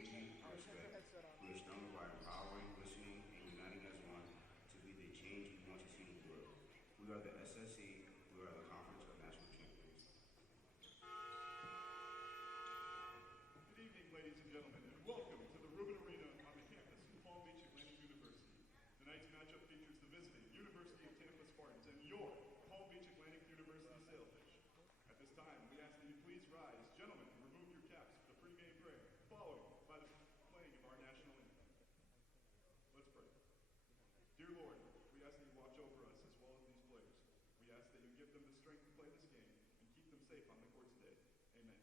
unity, and respect. We are stronger by empowering, listening, and uniting as one to be the change we want to see in the world. We are the SSC. We are the Conference of National Champions. Good evening, ladies and gentlemen, and welcome to the Rubin Arena on the campus of Palm Beach Atlantic University. Tonight's matchup features the visiting University of Tampa Spartans and your Palm Beach Atlantic University Sailfish. At this time, we ask that you please rise. Gentlemen, remove your caps for the pregame prayer, followed by the playing of our national anthem. Let's pray. Dear Lord, we ask that you watch over us as well as these players. We ask that you give them the strength to play this game and keep them safe on the court today. Amen.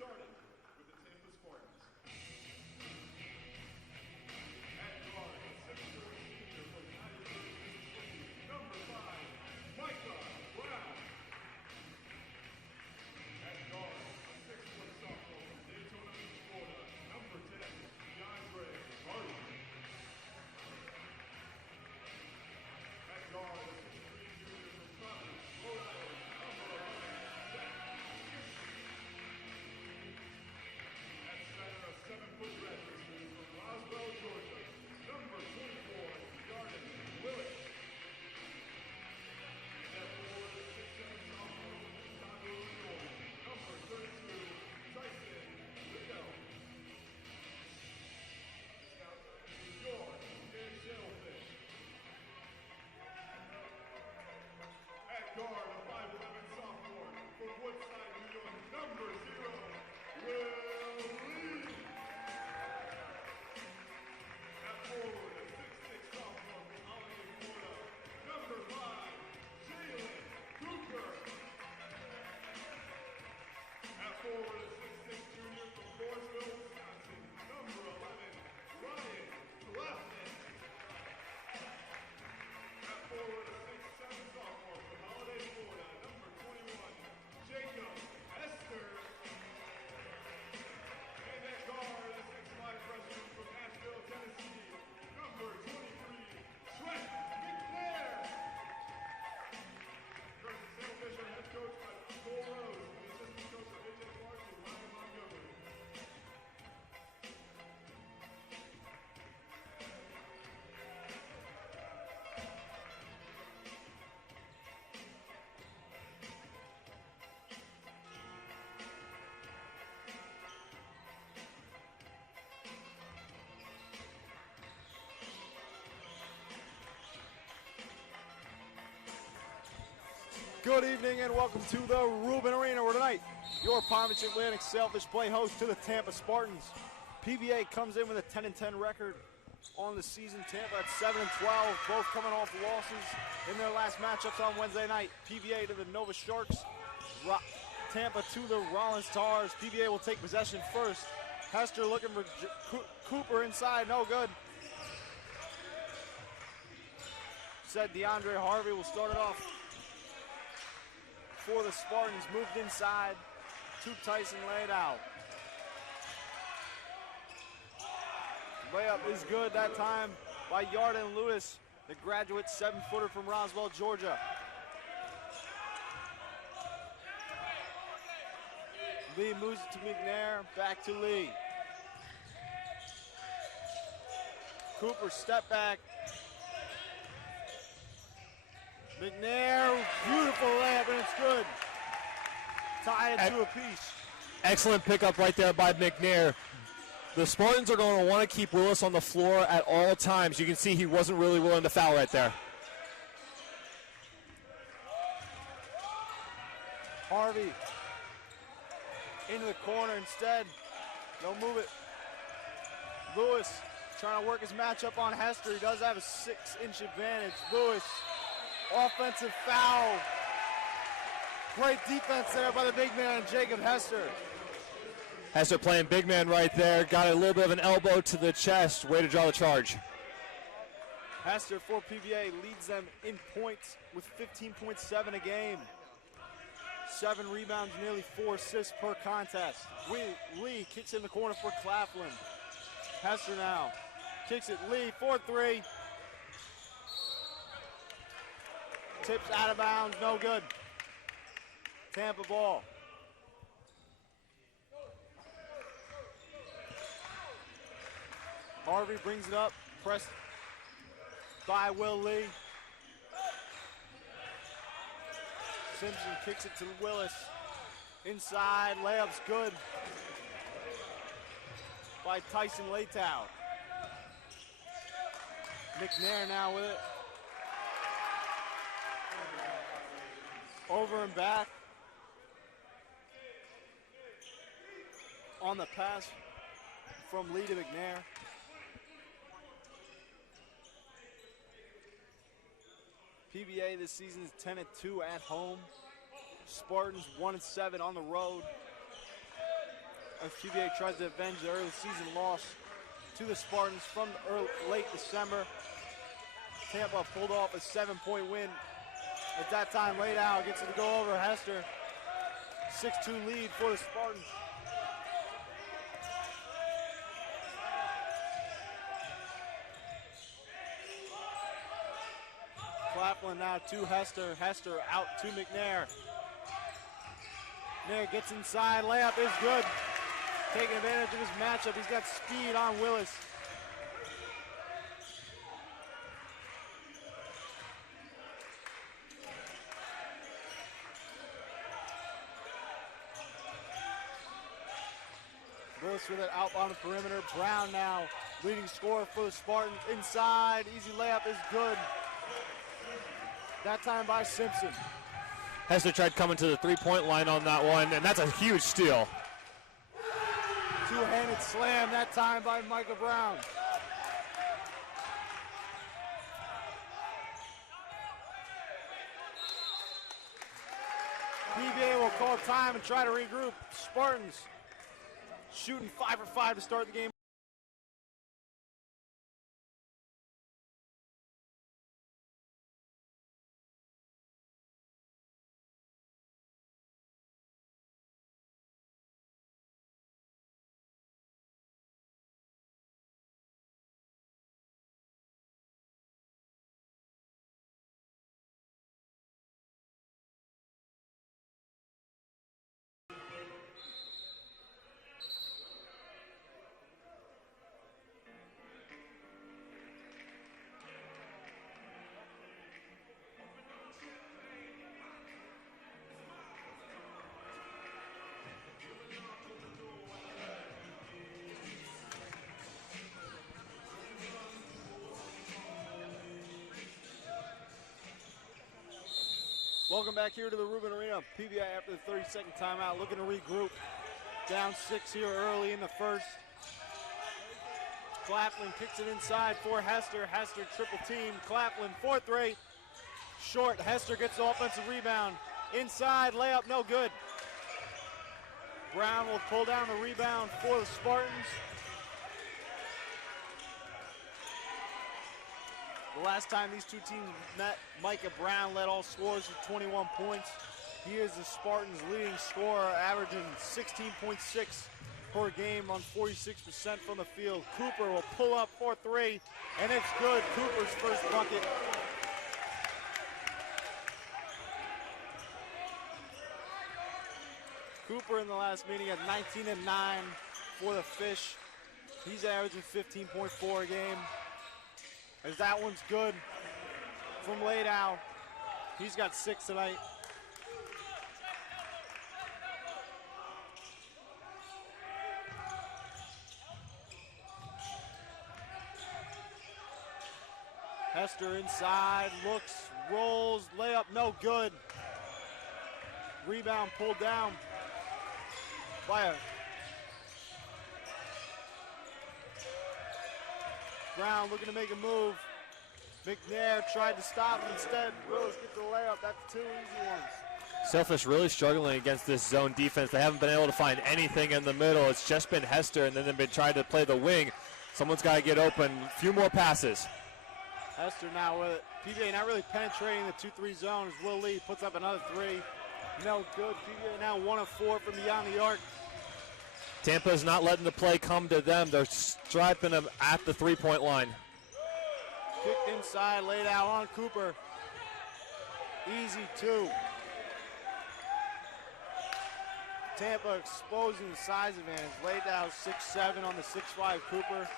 Starting with the Tampa Spartans. At guard, a 7-year-old senior from United States, Mississippi, number 5, Micah Brown. At guard, a 6-foot sophomore from Daytona Beach, Florida, number 10, DeAndre Hardy. At guard, a 6'3" junior from Providence, Rhode Island, number 11, Zach. A 7-foot redshirt from Roswell, Georgia, number 24, Garden Willis. At forward, a 6'7" sophomore from Chicago, Illinois, number 32, Tyson Liddell. Now, your Sailfish. At guard, a 5'11" sophomore from Woodside, New York, number 0, Will Lee. At forward, a 6'6" sophomore from Holiday, Florida, number 5, Jalen Cooper. At forward, a 6'6" junior from Floresville, Wisconsin, number 11, Ryan Claflin. At forward, a 6'7" sophomore from Holiday, Florida, number 21, Jacob Esther. And at guard, a 6'5" freshman from Nashville, Tennessee, number 23, Trent McNair. Versus Sailfish are head coach by Cole Rose, and assistant coach of AJ Clark and Ryan Montgomery. Good evening and welcome to the Rubin Arena, where tonight your Palm Beach Atlantic Sailfish play host to the Tampa Spartans. PBA comes in with a 10-10 record on the season. Tampa at 7-12, both coming off losses in their last matchups on Wednesday night. PBA to the Nova Sharks, Tampa to the Rollins Tars. PBA will take possession first. Hester looking for Cooper inside, no good. Said DeAndre Harvey will start it off for the Spartans. Moved inside to Tyson, laid out. Layup is good that time by Yarden Lewis, the graduate 7-footer from Roswell, Georgia. Lee moves it to McNair, back to Lee. Cooper, step back. McNair, beautiful layup, and it's good. Tie it to a piece. Excellent pickup right there by McNair. The Spartans are going to want to keep Willis on the floor at all times. You can see he wasn't really willing to foul right there. Harvey into the corner instead. Don't move it. Lewis trying to work his matchup on Hester. He does have a 6-inch advantage. Lewis, offensive foul. Great defense there by the big man, Jacob Hester. Hester playing big man right there. Got a little bit of an elbow to the chest. Way to draw the charge. Hester for PBA leads them in points with 15.7 a game. 7 rebounds, nearly 4 assists per contest. Lee kicks in the corner for Claflin. Hester now kicks it. Lee, 4-3. Tips out of bounds, no good. Tampa ball. Harvey brings it up, pressed by Will Lee. Simpson kicks it to Willis. Inside, layup's good by Tyson Laytow. McNair now with it. Over and back. On the pass from Lee to McNair. PBA this season is 10-2 at home. Spartans 1-7 on the road. As PBA tries to avenge the early season loss to the Spartans from late December. Tampa pulled off a 7-point win. At that time, Laydown gets it to go over Hester. 6-2 lead for the Spartans. Claflin now to Hester. Hester out to McNair. McNair gets inside. Layup is good. Taking advantage of his matchup. He's got speed on Willis. Willis with it out on the perimeter. Brown now leading scorer for the Spartans. Inside. Easy layup is good. That time by Simpson. Hester tried coming to the three-point line on that one, and that's a huge steal. Two-handed slam that time by Michael Brown. PBA will call time and try to regroup. Spartans shooting 5 for 5 to start the game. Welcome back here to the Rubin Arena. PBI after the 30-second timeout, looking to regroup. Down 6 here early in the first. Claflin kicks it inside for Hester. Hester triple team. Claflin 4-3. Short. Hester gets the offensive rebound. Inside, layup, no good. Brown will pull down the rebound for the Spartans. The last time these two teams met, Micah Brown led all scorers with 21 points. He is the Spartans' leading scorer, averaging 16.6 per game on 46% from the field. Cooper will pull up for 3, and it's good. Cooper's first bucket. Cooper in the last meeting at 19 and 9 for the Fish. He's averaging 15.4 a game. As that one's good from Ladow. He's got 6 tonight. Hester inside, looks, rolls, layup, no good. Rebound pulled down by a Brown looking to make a move. McNair tried to stop instead. Willis gets the layup. That's 2 easy ones. Sailfish really struggling against this zone defense. They haven't been able to find anything in the middle. It's just been Hester, and then they've been trying to play the wing. Someone's got to get open. A few more passes. Hester now with it. PBA not really penetrating the 2-3 zone as Will Lee puts up another 3. No good. PBA now 1 of 4 from beyond the arc. Tampa's not letting the play come to them. They're striping them at the 3-point line. Kicked inside, laid out on Cooper. Easy 2. Tampa exposing the size advantage. Laid down 6'7" on the 6'5" Cooper.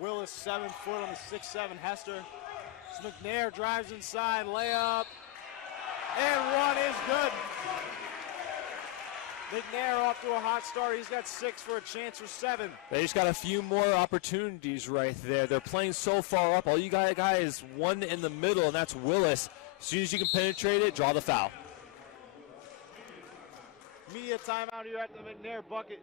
Willis 7 foot on the 6'7" Hester. McNair drives inside, layup, and 1 is good. McNair off to a hot start. He's got 6 for a chance for 7. They just got a few more opportunities right there. They're playing so far up. All you got is one in the middle, and that's Willis. As soon as you can penetrate it, draw the foul. Media timeout here at the McNair bucket.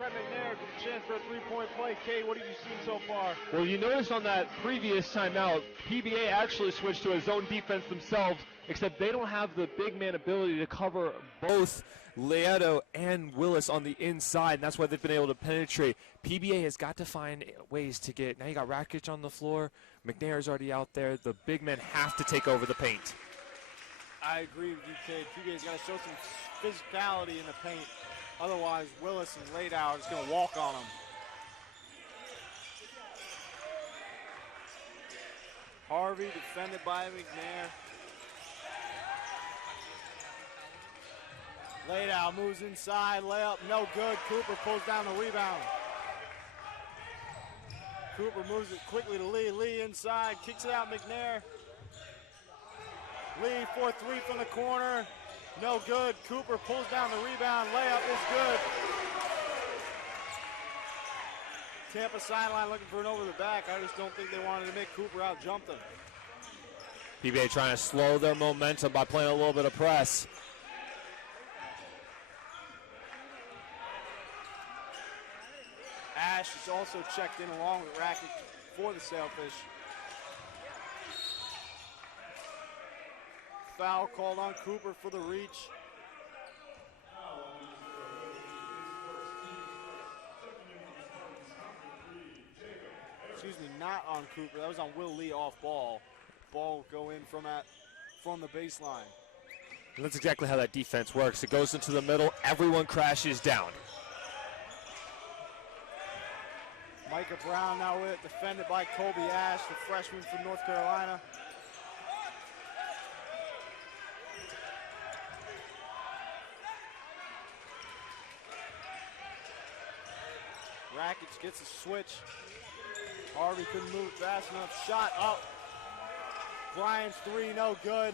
McNair with a chance for a 3-point play. Kate, what have you seen so far? Well, you noticed on that previous timeout, PBA actually switched to a zone defense themselves, except they don't have the big man ability to cover Both Leato and Willis on the inside, and that's why they've been able to penetrate. PBA has got to find ways to get. Now you got Rakic on the floor. McNair's already out there. The big men have to take over the paint. I agree with you, Kate. PBA's got to show some physicality in the paint. Otherwise, Willis and Ladow are just going to walk on him. Harvey defended by McNair. Ladow moves inside, layup, no good. Cooper pulls down the rebound. Cooper moves it quickly to Lee. Lee inside, kicks it out McNair. Lee 4-3 from the corner. No good. Cooper pulls down the rebound. Layup is good. Tampa sideline looking for an over the back. I just don't think they wanted to make Cooper out jump them. PBA trying to slow their momentum by playing a little bit of press. Ash is also checked in along with Rakic for the Sailfish. Foul called on Cooper for the reach. Excuse me, not on Cooper. That was on Will Lee off ball. Ball go in from the baseline. And that's exactly how that defense works. It goes into the middle. Everyone crashes down. Micah Brown now with it, defended by Colby Ash, the freshman from North Carolina. Rakic gets a switch. Harvey couldn't move fast enough. Shot up. Bryant's three, no good.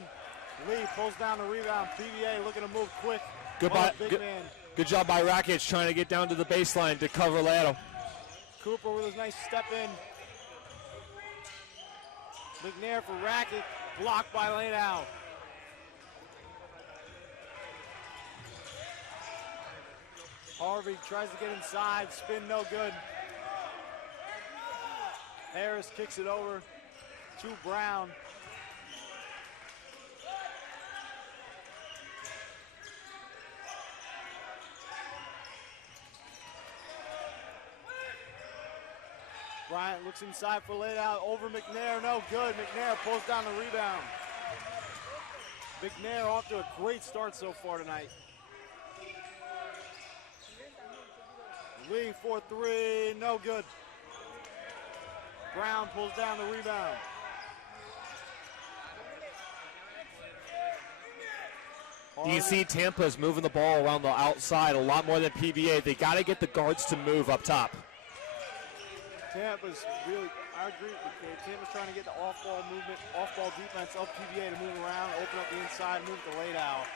Lee pulls down the rebound. PBA looking to move quick. Good job by Rakic trying to get down to the baseline to cover Leto. Cooper with his nice step in. McNair for Rakic, blocked by Leto. Harvey tries to get inside, spin no good. Harris kicks it over to Brown. Bryant looks inside for laid out over McNair, no good. McNair pulls down the rebound. McNair off to a great start so far tonight. Lee for three, no good. Brown pulls down the rebound. You can see Tampa's moving the ball around the outside a lot more than PBA. They got to get the guards to move up top. Tampa's really, I agree with you. Tampa's trying to get the off-ball movement, off-ball defense of PBA to move around, open up the inside, move the late out.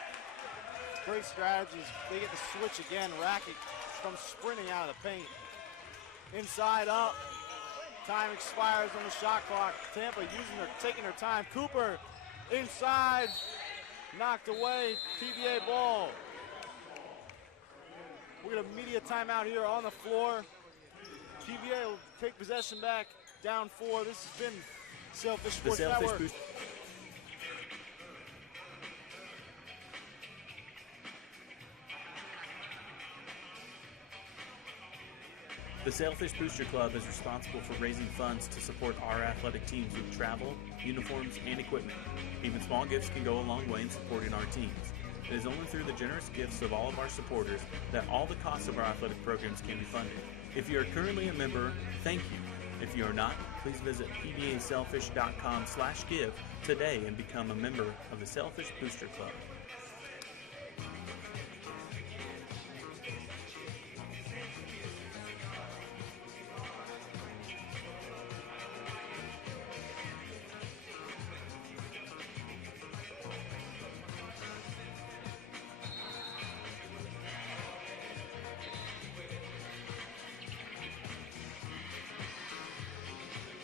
Great strategies. They get the switch again. Rakic comes sprinting out of the paint. Inside up. Time expires on the shot clock. Tampa taking their time. Cooper inside. Knocked away. PBA ball. We're going to media timeout here on the floor. PBA will take possession back, down 4. This has been Sailfish Sports Network. The Sailfish Booster Club is responsible for raising funds to support our athletic teams with travel, uniforms, and equipment. Even small gifts can go a long way in supporting our teams. It is only through the generous gifts of all of our supporters that all the costs of our athletic programs can be funded. If you are currently a member, thank you. If you are not, please visit pbasailfish.com/give today and become a member of the Sailfish Booster Club.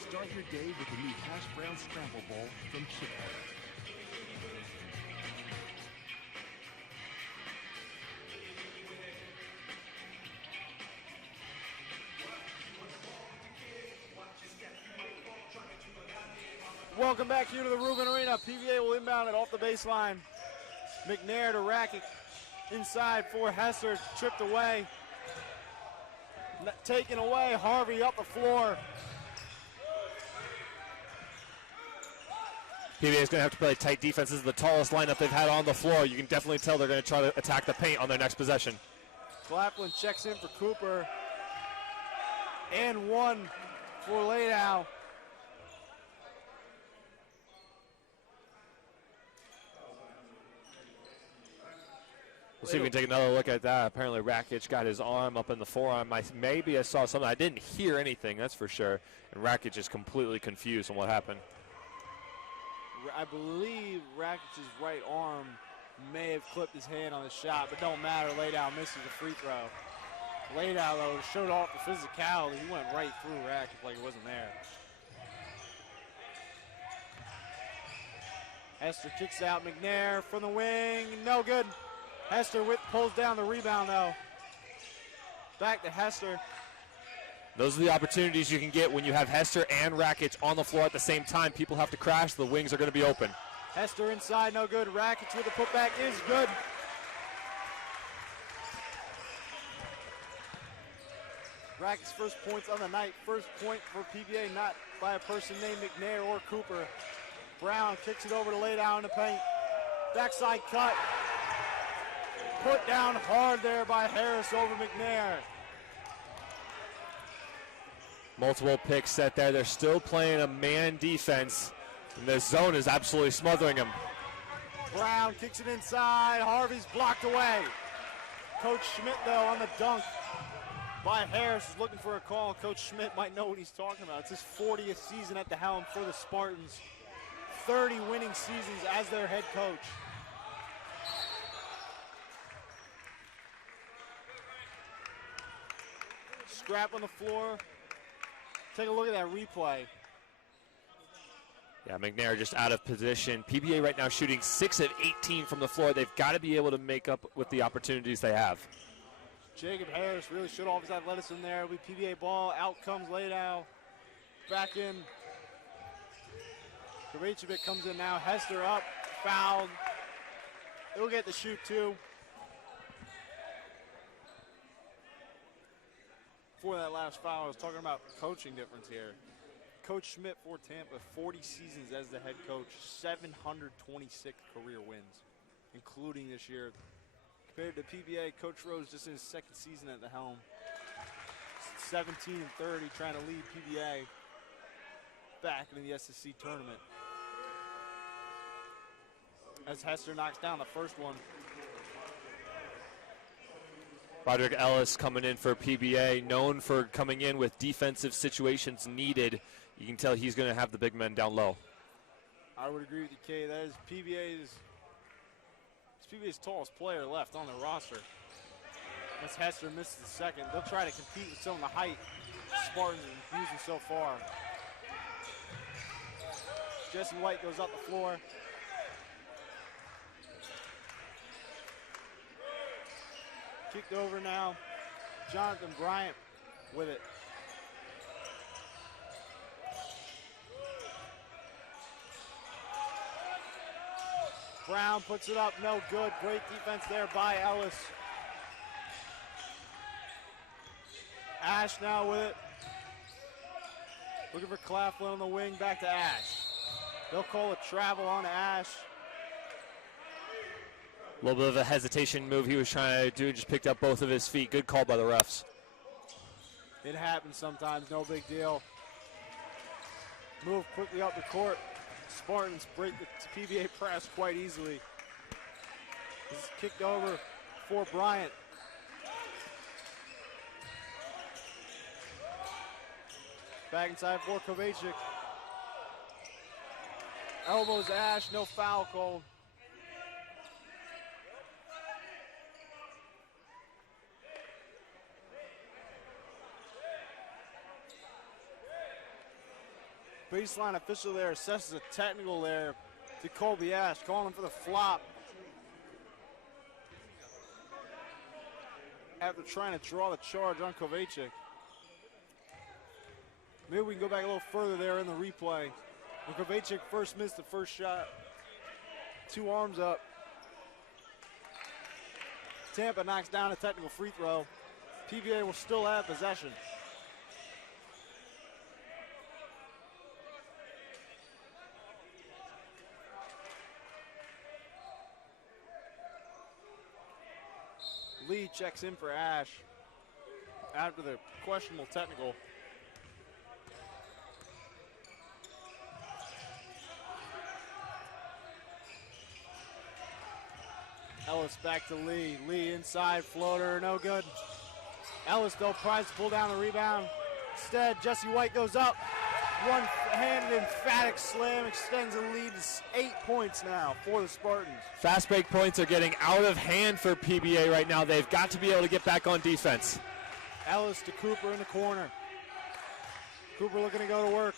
Start your day with the new hash brown scramble bowl from Chick-fil-A. Welcome back here to the Rubin Arena. PBA will inbound it off the baseline. McNair to Rakic. Inside for Hester, tripped away. Taken away, Harvey up the floor. PBA is going to have to play tight defense. This is the tallest lineup they've had on the floor. You can definitely tell they're going to try to attack the paint on their next possession. Claflin checks in for Cooper. And one for Ladow. We'll see if we can take another look at that. Apparently Rakic got his arm up in the forearm. Maybe I saw something. I didn't hear anything, that's for sure. And Rakic is completely confused on what happened. I believe Rakic's right arm may have clipped his hand on the shot, but don't matter. Ladow misses a free throw. Ladow, though, showed off the physicality. He went right through Rakic like he wasn't there. Hester kicks out McNair from the wing. No good. Hester pulls down the rebound, though. Back to Hester. Those are the opportunities you can get when you have Hester and Rakic on the floor at the same time. People have to crash. The wings are going to be open. Hester inside, no good. Rakic with the putback is good. Rakic's first points on the night. First point for PBA, not by a person named McNair or Cooper. Brown kicks it over to Ladow in the paint. Backside cut. Put down hard there by Harris over McNair. Multiple picks set there. They're still playing a man defense, and the zone is absolutely smothering them. Brown kicks it inside. Harvey's blocked away. Coach Schmidt, though, on the dunk by Harris is looking for a call. Coach Schmidt might know what he's talking about. It's his 40th season at the helm for the Spartans. 30 winning seasons as their head coach. Scrap on the floor. Take a look at that replay. Yeah, McNair just out of position. PBA right now shooting 6 of 18 from the floor. They've got to be able to make up with the opportunities they have. Jacob Harris really showed off his athleticism there. We PBA ball. Out comes Ladau. Back in. Kovacevic comes in now. Hester up. Fouled. He'll get the shoot too. Before that last foul, I was talking about coaching difference here. Coach Schmidt for Tampa, 40 seasons as the head coach, 726 career wins, including this year. Compared to PBA, Coach Rose just in his second season at the helm. 17-30, trying to lead PBA back into the SSC tournament. As Hester knocks down the first one. Roderick Ellis coming in for PBA, known for coming in with defensive situations needed. You can tell he's going to have the big men down low. I would agree with you, Kay. That is PBA's tallest player left on the roster. As Hester misses the second, they'll try to compete with some of the height Spartans have been using so far. Jesse White goes up the floor. Kicked over now. Jonathan Bryant with it. Brown puts it up, no good. Great defense there by Ellis. Ash now with it. Looking for Claflin on the wing, back to Ash. They'll call a travel on Ash. A little bit of a hesitation move he was trying to do, just picked up both of his feet. Good call by the refs. It happens sometimes, no big deal. Move quickly up the court. Spartans break the PBA press quite easily. This is kicked over for Bryant. Back inside for Kovacic. Elbows Ash, no foul called. Baseline official there assesses a technical there to Colby Ash, calling for the flop. After trying to draw the charge on Kovacic. Maybe we can go back a little further there in the replay. When Kovacic first missed the first shot, 2 arms up. Tampa knocks down a technical free throw. PBA will still have possession. Lee checks in for Ash after the questionable technical. Ellis back to Lee. Lee inside, floater, no good. Ellis though tries to pull down the rebound. Instead, Jesse White goes up. One-handed emphatic slam extends the lead to 8 points now for the Spartans. Fast break points are getting out of hand for PBA right now. They've got to be able to get back on defense. Ellis to Cooper in the corner. Cooper looking to go to work.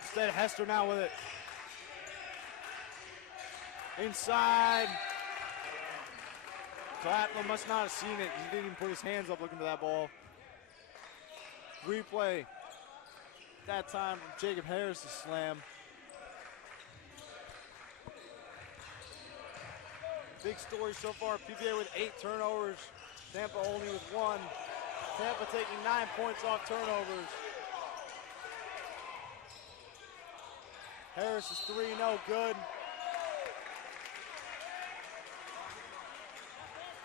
Instead, Hester now with it. Inside. Claflin must not have seen it. He didn't even put his hands up looking for that ball. Replay. That time from Jacob Harris to slam. Big story so far. PBA with 8 turnovers. Tampa only with 1. Tampa taking 9 points off turnovers. Harris is 3, no good.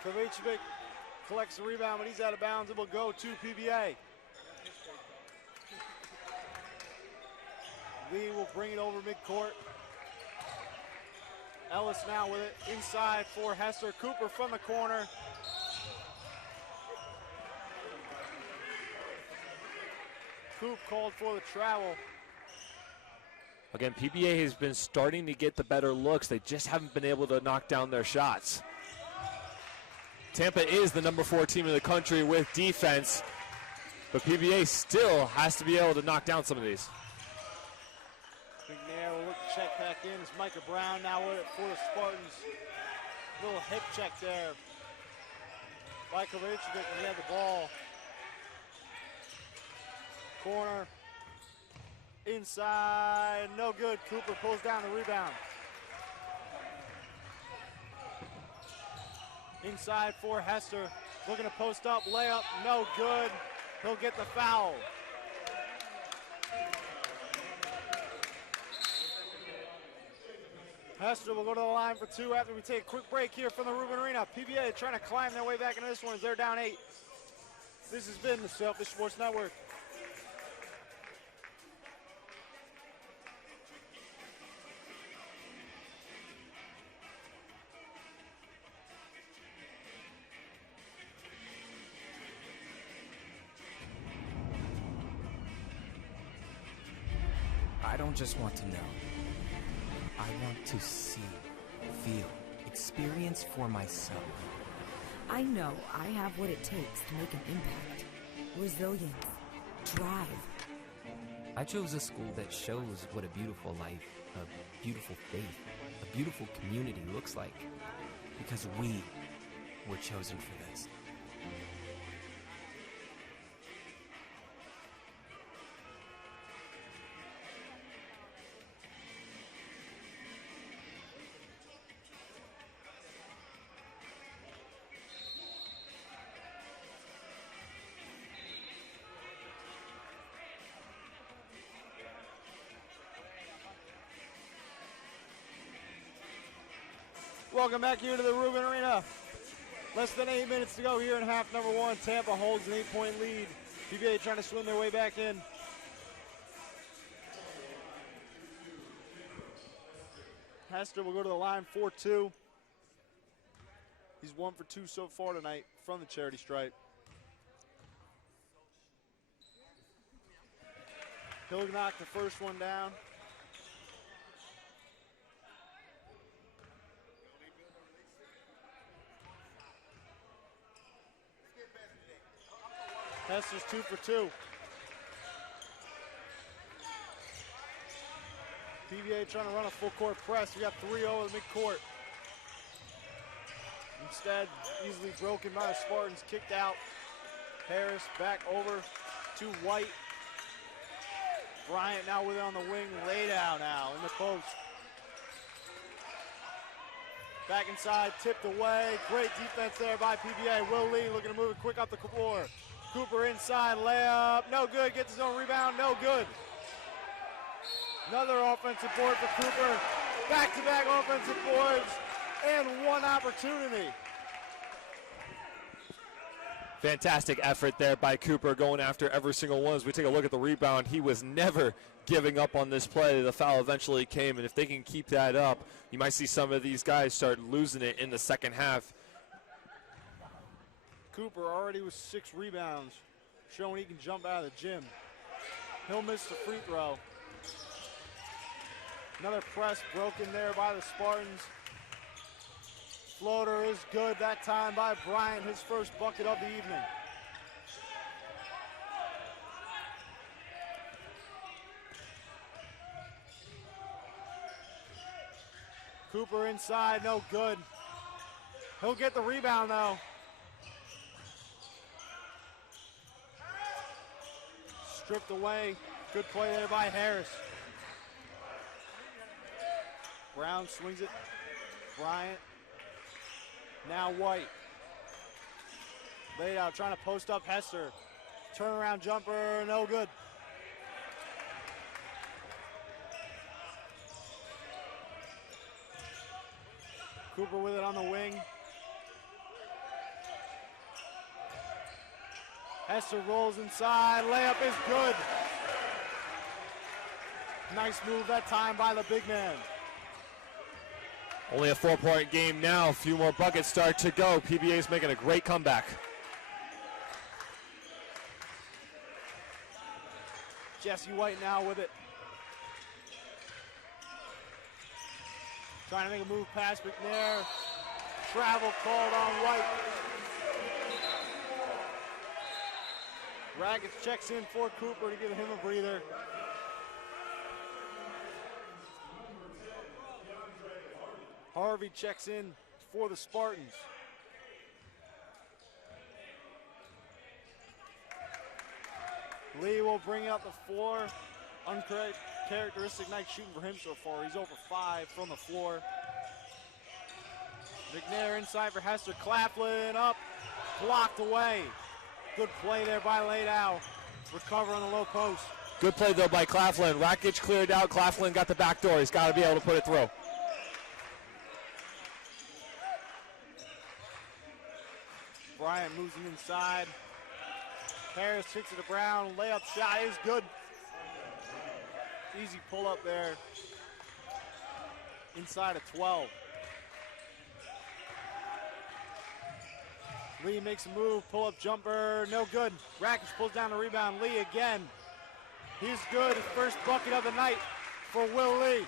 Kovacevic collects the rebound, but he's out of bounds. It will go to PBA. Lee will bring it over midcourt. Ellis now with it inside for Hester. Cooper from the corner. Coop called for the travel. Again, PBA has been starting to get the better looks. They just haven't been able to knock down their shots. Tampa is the number 4 team in the country with defense, but PBA still has to be able to knock down some of these. McNair will look to check back in. It's Micah Brown now with it for the Spartans. Little hip check there by Kovacevic when he had the ball. Corner. Inside. No good. Cooper pulls down the rebound. Inside for Hester. Looking to post up. Layup. No good. He'll get the foul. Hester will go to the line for 2 after we take a quick break here from the Rubin Arena. PBA trying to climb their way back into this one as they're down 8. This has been the Selfish Sports Network. I don't just want to know. I want to see, feel, experience for myself. I know I have what it takes to make an impact. Resilience, drive. I chose a school that shows what a beautiful life, a beautiful faith, a beautiful community looks like. Because we were chosen for this. Welcome back here to the Rubin Arena. Less than 8 minutes to go here in half number 1. Tampa holds an 8-point lead. PBA trying to swim their way back in. Hester will go to the line 4-2. He's 1 for 2 so far tonight from the charity stripe. He'll knock the first one down. Hester's 2 for 2. PBA trying to run a full court press. We got 3-0 in midcourt. Instead, easily broken by the Spartans, kicked out. Harris back over to White. Bryant now with it on the wing, lay down now in the post. Back inside, tipped away. Great defense there by PBA. Will Lee looking to move it quick up the floor. Cooper inside, layup, no good. Gets his own rebound, no good. Another offensive board for Cooper. Back-to-back offensive boards and one opportunity. Fantastic effort there by Cooper going after every single one. As we take a look at the rebound, he was never giving up on this play. The foul eventually came, and if they can keep that up, you might see some of these guys start losing it in the second half. Cooper already with 6 rebounds, showing he can jump out of the gym. He'll miss the free throw. Another press broken there by the Spartans. Floater is good that time by Bryant, his first bucket of the evening. Cooper inside, no good. He'll get the rebound though. Stripped away. Good play there by Harris. Brown swings it. Bryant. Now White. Laid out, trying to post up Hester. Turnaround jumper, no good. Cooper with it on the wing. Hester rolls inside, layup is good. Nice move that time by the big man. Only a 4-point game now. A few more buckets start to go. PBA's making a great comeback. Jesse White now with it. Trying to make a move past McNair. Travel called on White. Rackets checks in for Cooper to give him a breather. Harvey checks in for the Spartans. Lee will bring out the floor. Uncharacteristic night shooting for him so far. He's over 5 from the floor. McNair inside for Hester. Claflin up, blocked away. Good play there by Ladow. Recover on the low post. Good play though by Claflin. Rakic cleared out. Claflin got the back door. He's got to be able to put it through. Bryant moves him inside. Harris kicks it to Brown. Layup shot is good. Easy pull up there. Inside of 12. Lee makes a move, pull up jumper, no good. Rakic pulls down the rebound. Lee again. He's good. His first bucket of the night for Will Lee.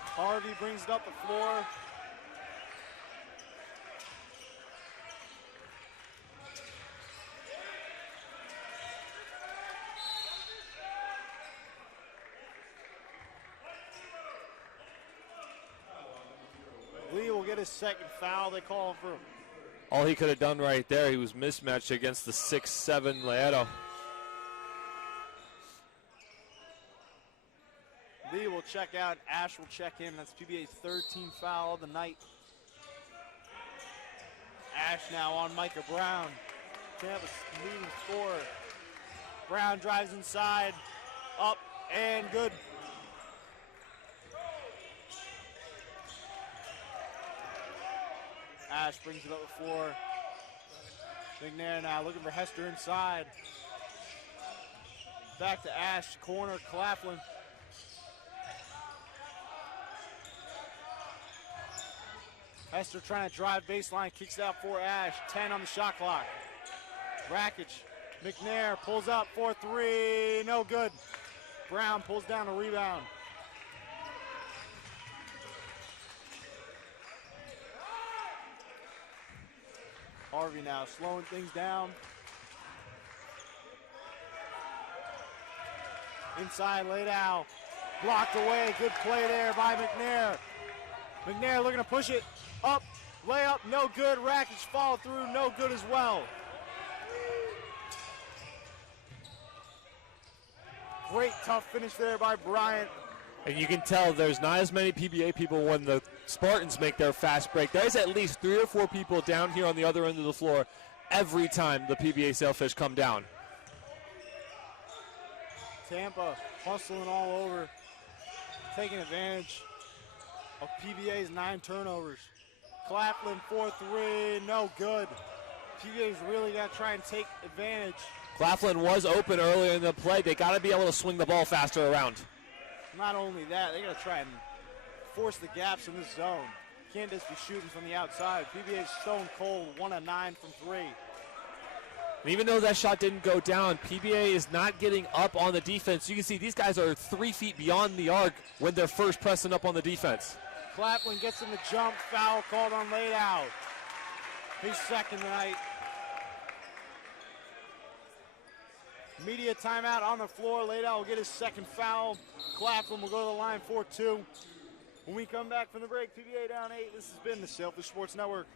Harvey brings it up the floor. Lee will get his second foul. They call him for. All he could have done right there, he was mismatched against the 6'7" Laedo. Lee will check out. Ash will check in. That's PBA's third team foul of the night. Ash now on Micah Brown. Tampa's leading scorer. Brown drives inside. Up and good. Ash brings it up the floor. McNair now looking for Hester inside. Back to Ash, corner, Claflin. Hester trying to drive baseline, kicks out for Ash. 10 on the shot clock. Rakic, McNair pulls up for 3, no good. Brown pulls down a rebound. Harvey now slowing things down. Inside, laid out. Blocked away. Good play there by McNair. McNair looking to push it. Up. Layup. No good. Rakic follow through. No good as well. Great tough finish there by Bryant. And you can tell there's not as many PBA people when the Spartans make their fast break. There's at least 3 or 4 people down here on the other end of the floor every time the PBA Sailfish come down. Tampa hustling all over, taking advantage of PBA's 9 turnovers. Claflin 4-3, no good. PBA's really got to try and take advantage. Claflin was open earlier in the play. They got to be able to swing the ball faster around. Not only that, they got to try and force the gaps in this zone. Can't just be shooting from the outside. PBA's stone cold, 1 of 9 from 3. And even though that shot didn't go down, PBA is not getting up on the defense. You can see these guys are 3 feet beyond the arc when they're first pressing up on the defense. Claflin gets him to jump, foul called on Ladow. His second tonight. Media timeout on the floor. Ladow will get his second foul. Claflin will go to the line 4-2. When we come back from the break, PBA down 8. This has been the Sailfish Sports Network.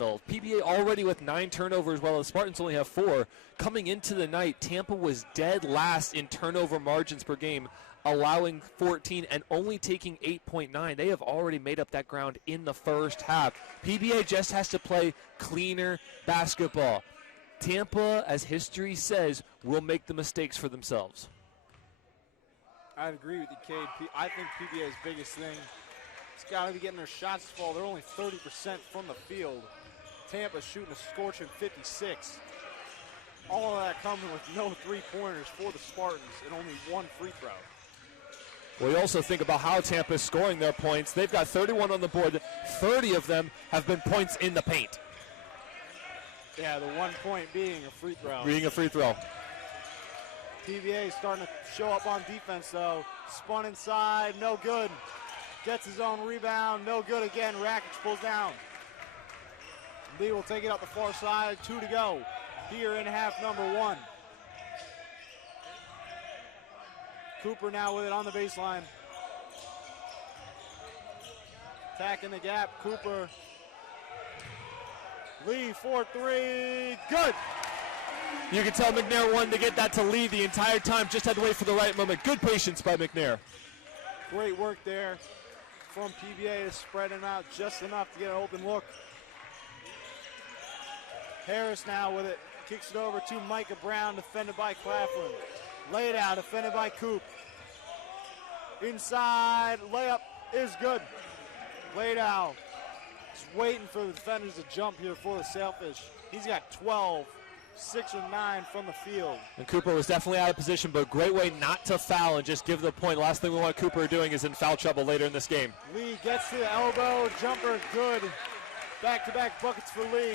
PBA already with 9 turnovers, while the Spartans only have 4. Coming into the night, Tampa was dead last in turnover margins per game, allowing 14 and only taking 8.9. They have already made up that ground in the first half. PBA just has to play cleaner basketball. Tampa, as history says, will make the mistakes for themselves. I'd agree with you, Cade. I think PBA's biggest thing, it's got to be getting their shots to fall. They're only 30% from the field. Tampa's shooting a scorching 56. All of that coming with no three-pointers for the Spartans and only 1 free throw. Well, you also think about how Tampa's scoring their points. They've got 31 on the board. 30 of them have been points in the paint. Yeah, the 1 point being a free throw. PBA starting to show up on defense, though. Spun inside, no good. Gets his own rebound, no good again. Rakic pulls down. Lee will take it up the far side, 2 to go here in half number 1. Cooper now with it on the baseline. Attacking the gap, Cooper. Lee, 4-3, good. You can tell McNair wanted to get that to Lee the entire time, just had to wait for the right moment. Good patience by McNair. Great work there from PBA to spread him out just enough to get an open look. Harris now with it, kicks it over to Micah Brown, defended by Claflin. Laid out, defended by Coop. Inside, layup is good. Laid out. Just waiting for the defenders to jump here for the Sailfish. He's got 12, 6 or 9 from the field. And Cooper was definitely out of position, but a great way not to foul and just give the point. Last thing we want Cooper doing is in foul trouble later in this game. Lee gets to the elbow, jumper good. Back-to-back buckets for Lee.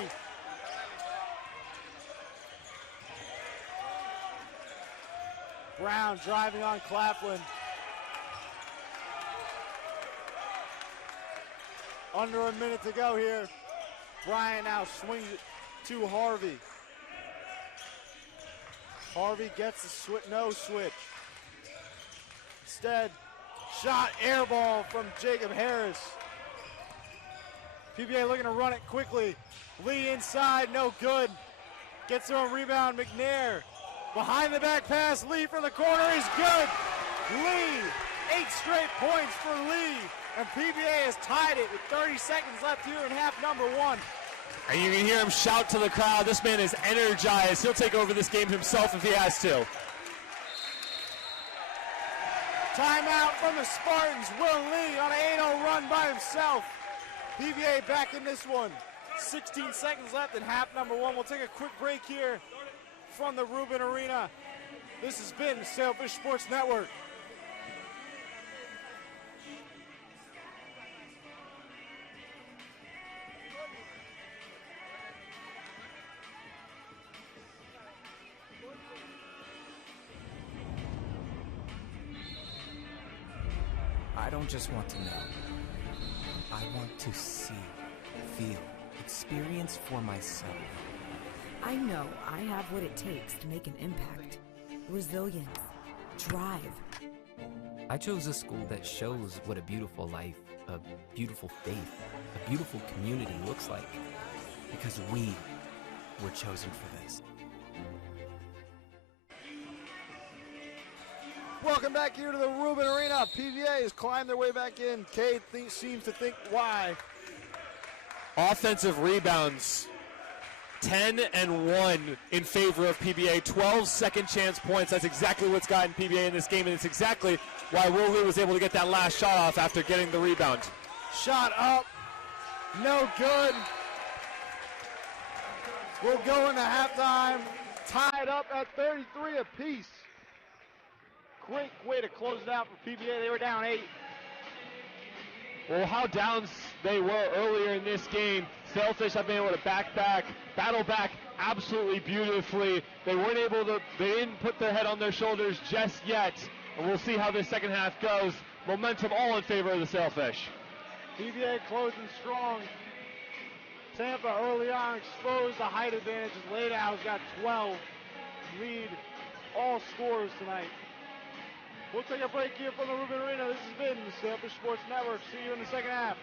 Brown driving on Claflin. Under a minute to go here. Bryant now swings it to Harvey. Harvey gets the no switch. Instead, shot air ball from Jacob Harris. PBA looking to run it quickly. Lee inside, no good. Gets their own rebound, McNair. Behind the back pass, Lee for the corner is good. Lee, 8 straight points for Lee. And PBA has tied it with 30 seconds left here in half number 1. And you can hear him shout to the crowd. This man is energized. He'll take over this game himself if he has to. Timeout from the Spartans. Will Lee on an 8-0 run by himself. PBA back in this one. 16 seconds left in half number 1. We'll take a quick break here from the Rubin Arena. This has been the Sailfish Sports Network. I don't just want to know. I want to see, feel, experience for myself. I know I have what it takes to make an impact. Resilience, drive. I chose a school that shows what a beautiful life, a beautiful faith, a beautiful community looks like. Because we were chosen for this. Welcome back here to the Rubin Arena. PBA has climbed their way back in. Cade seems to think why. Offensive rebounds, 10 and 1 in favor of PBA. 12 second chance points. That's exactly what's gotten PBA in this game, and it's exactly why Will Lee was able to get that last shot off after getting the rebound. Shot up, no good. We'll go into halftime, tied up at 33 apiece. Great way to close it out for PBA. They were down 8. Well, how downs they were earlier in this game. Sailfish have been able to battle back absolutely beautifully. They didn't put their head on their shoulders just yet. And we'll see how this second half goes. Momentum all in favor of the Sailfish. PBA closing strong. Tampa early on exposed the height advantage. Laydow's got 12. Lead all scorers tonight. We'll take a break here from the Rubin Arena. This has been the Sailfish Sports Network. See you in the second half.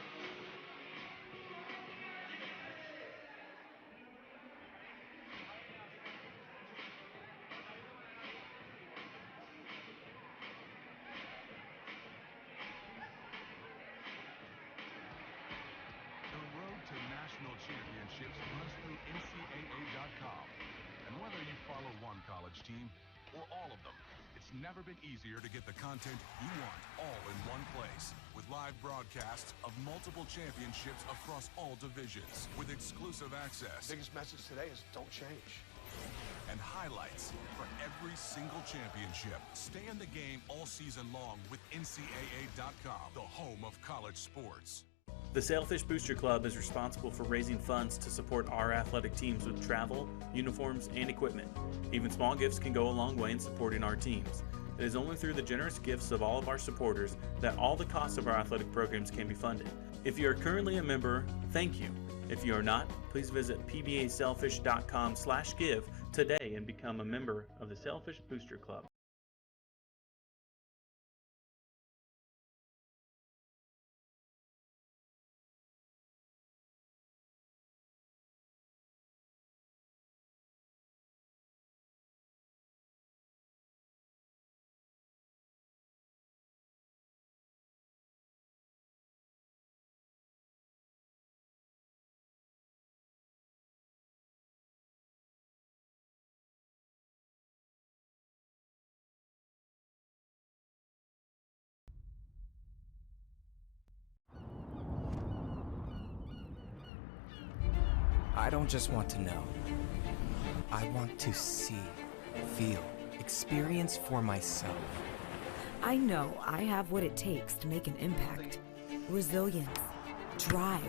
It's never been easier to get the content you want all in one place. With live broadcasts of multiple championships across all divisions. With exclusive access. Biggest message today is don't change. And highlights for every single championship. Stay in the game all season long with NCAA.com, the home of college sports. The Sailfish Booster Club is responsible for raising funds to support our athletic teams with travel, uniforms, and equipment. Even small gifts can go a long way in supporting our teams. It is only through the generous gifts of all of our supporters that all the costs of our athletic programs can be funded. If you are currently a member, thank you. If you are not, please visit pbasailfish.com/give today and become a member of the Sailfish Booster Club. I don't just want to know. I want to see, feel, experience for myself. I know I have what it takes to make an impact. Resilience, drive.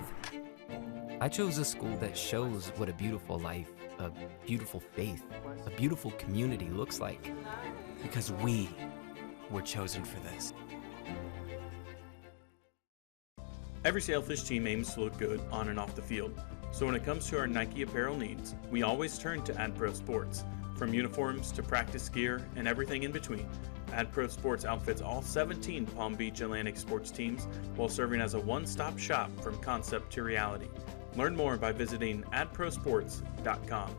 I chose a school that shows what a beautiful life, a beautiful faith, a beautiful community looks like. Because we were chosen for this. Every Sailfish team aims to look good on and off the field. So when it comes to our Nike apparel needs, we always turn to AdPro Sports. From uniforms to practice gear and everything in between, AdPro Sports outfits all 17 Palm Beach Atlantic sports teams while serving as a one-stop shop from concept to reality. Learn more by visiting adprosports.com.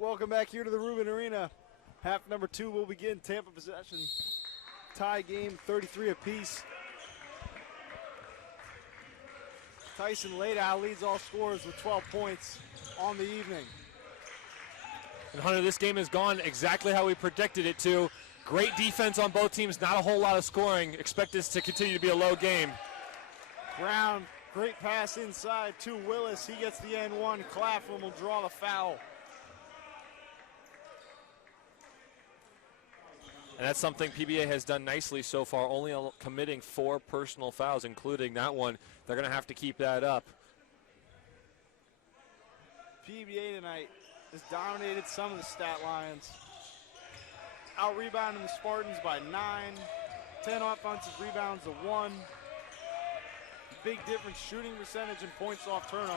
Welcome back here to the Rubin Arena. Half number 2 will begin. Tampa possession. Tie game, 33 apiece. Tyson Ladow leads all scorers with 12 points on the evening. And Hunter, this game has gone exactly how we predicted it to. Great defense on both teams, not a whole lot of scoring. Expect this to continue to be a low game. Brown, great pass inside to Willis. He gets the N1. Claflin will draw the foul. And that's something PBA has done nicely so far, only committing 4 personal fouls, including that one. They're going to have to keep that up. PBA tonight has dominated some of the stat lines. Out-rebounding the Spartans by 9. 10 offensive rebounds to 1. Big difference shooting percentage and points off turnovers.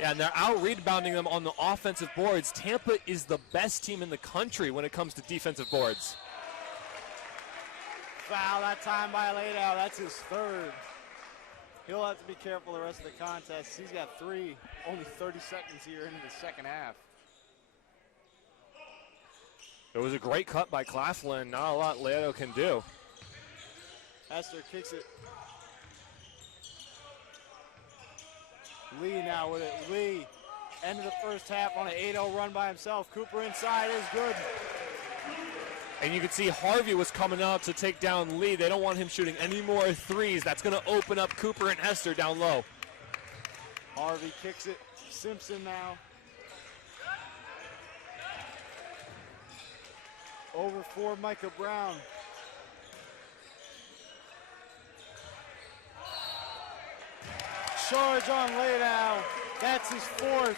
Yeah, and they're out-rebounding them on the offensive boards. Tampa is the best team in the country when it comes to defensive boards. Foul that time by Ladow. That's his 3rd. He'll have to be careful the rest of the contest. He's got 3, only 30 seconds here into the second half. It was a great cut by Claflin. Not a lot Ladow can do. Hester kicks it. Lee now with it. Lee, end of the first half on an 8-0 run by himself. Cooper inside is good. And you can see Harvey was coming out to take down Lee. They don't want him shooting any more threes. That's going to open up Cooper and Hester down low. Harvey kicks it. Simpson now. Over for Micah Brown. Charge on Ladow. That's his 4th.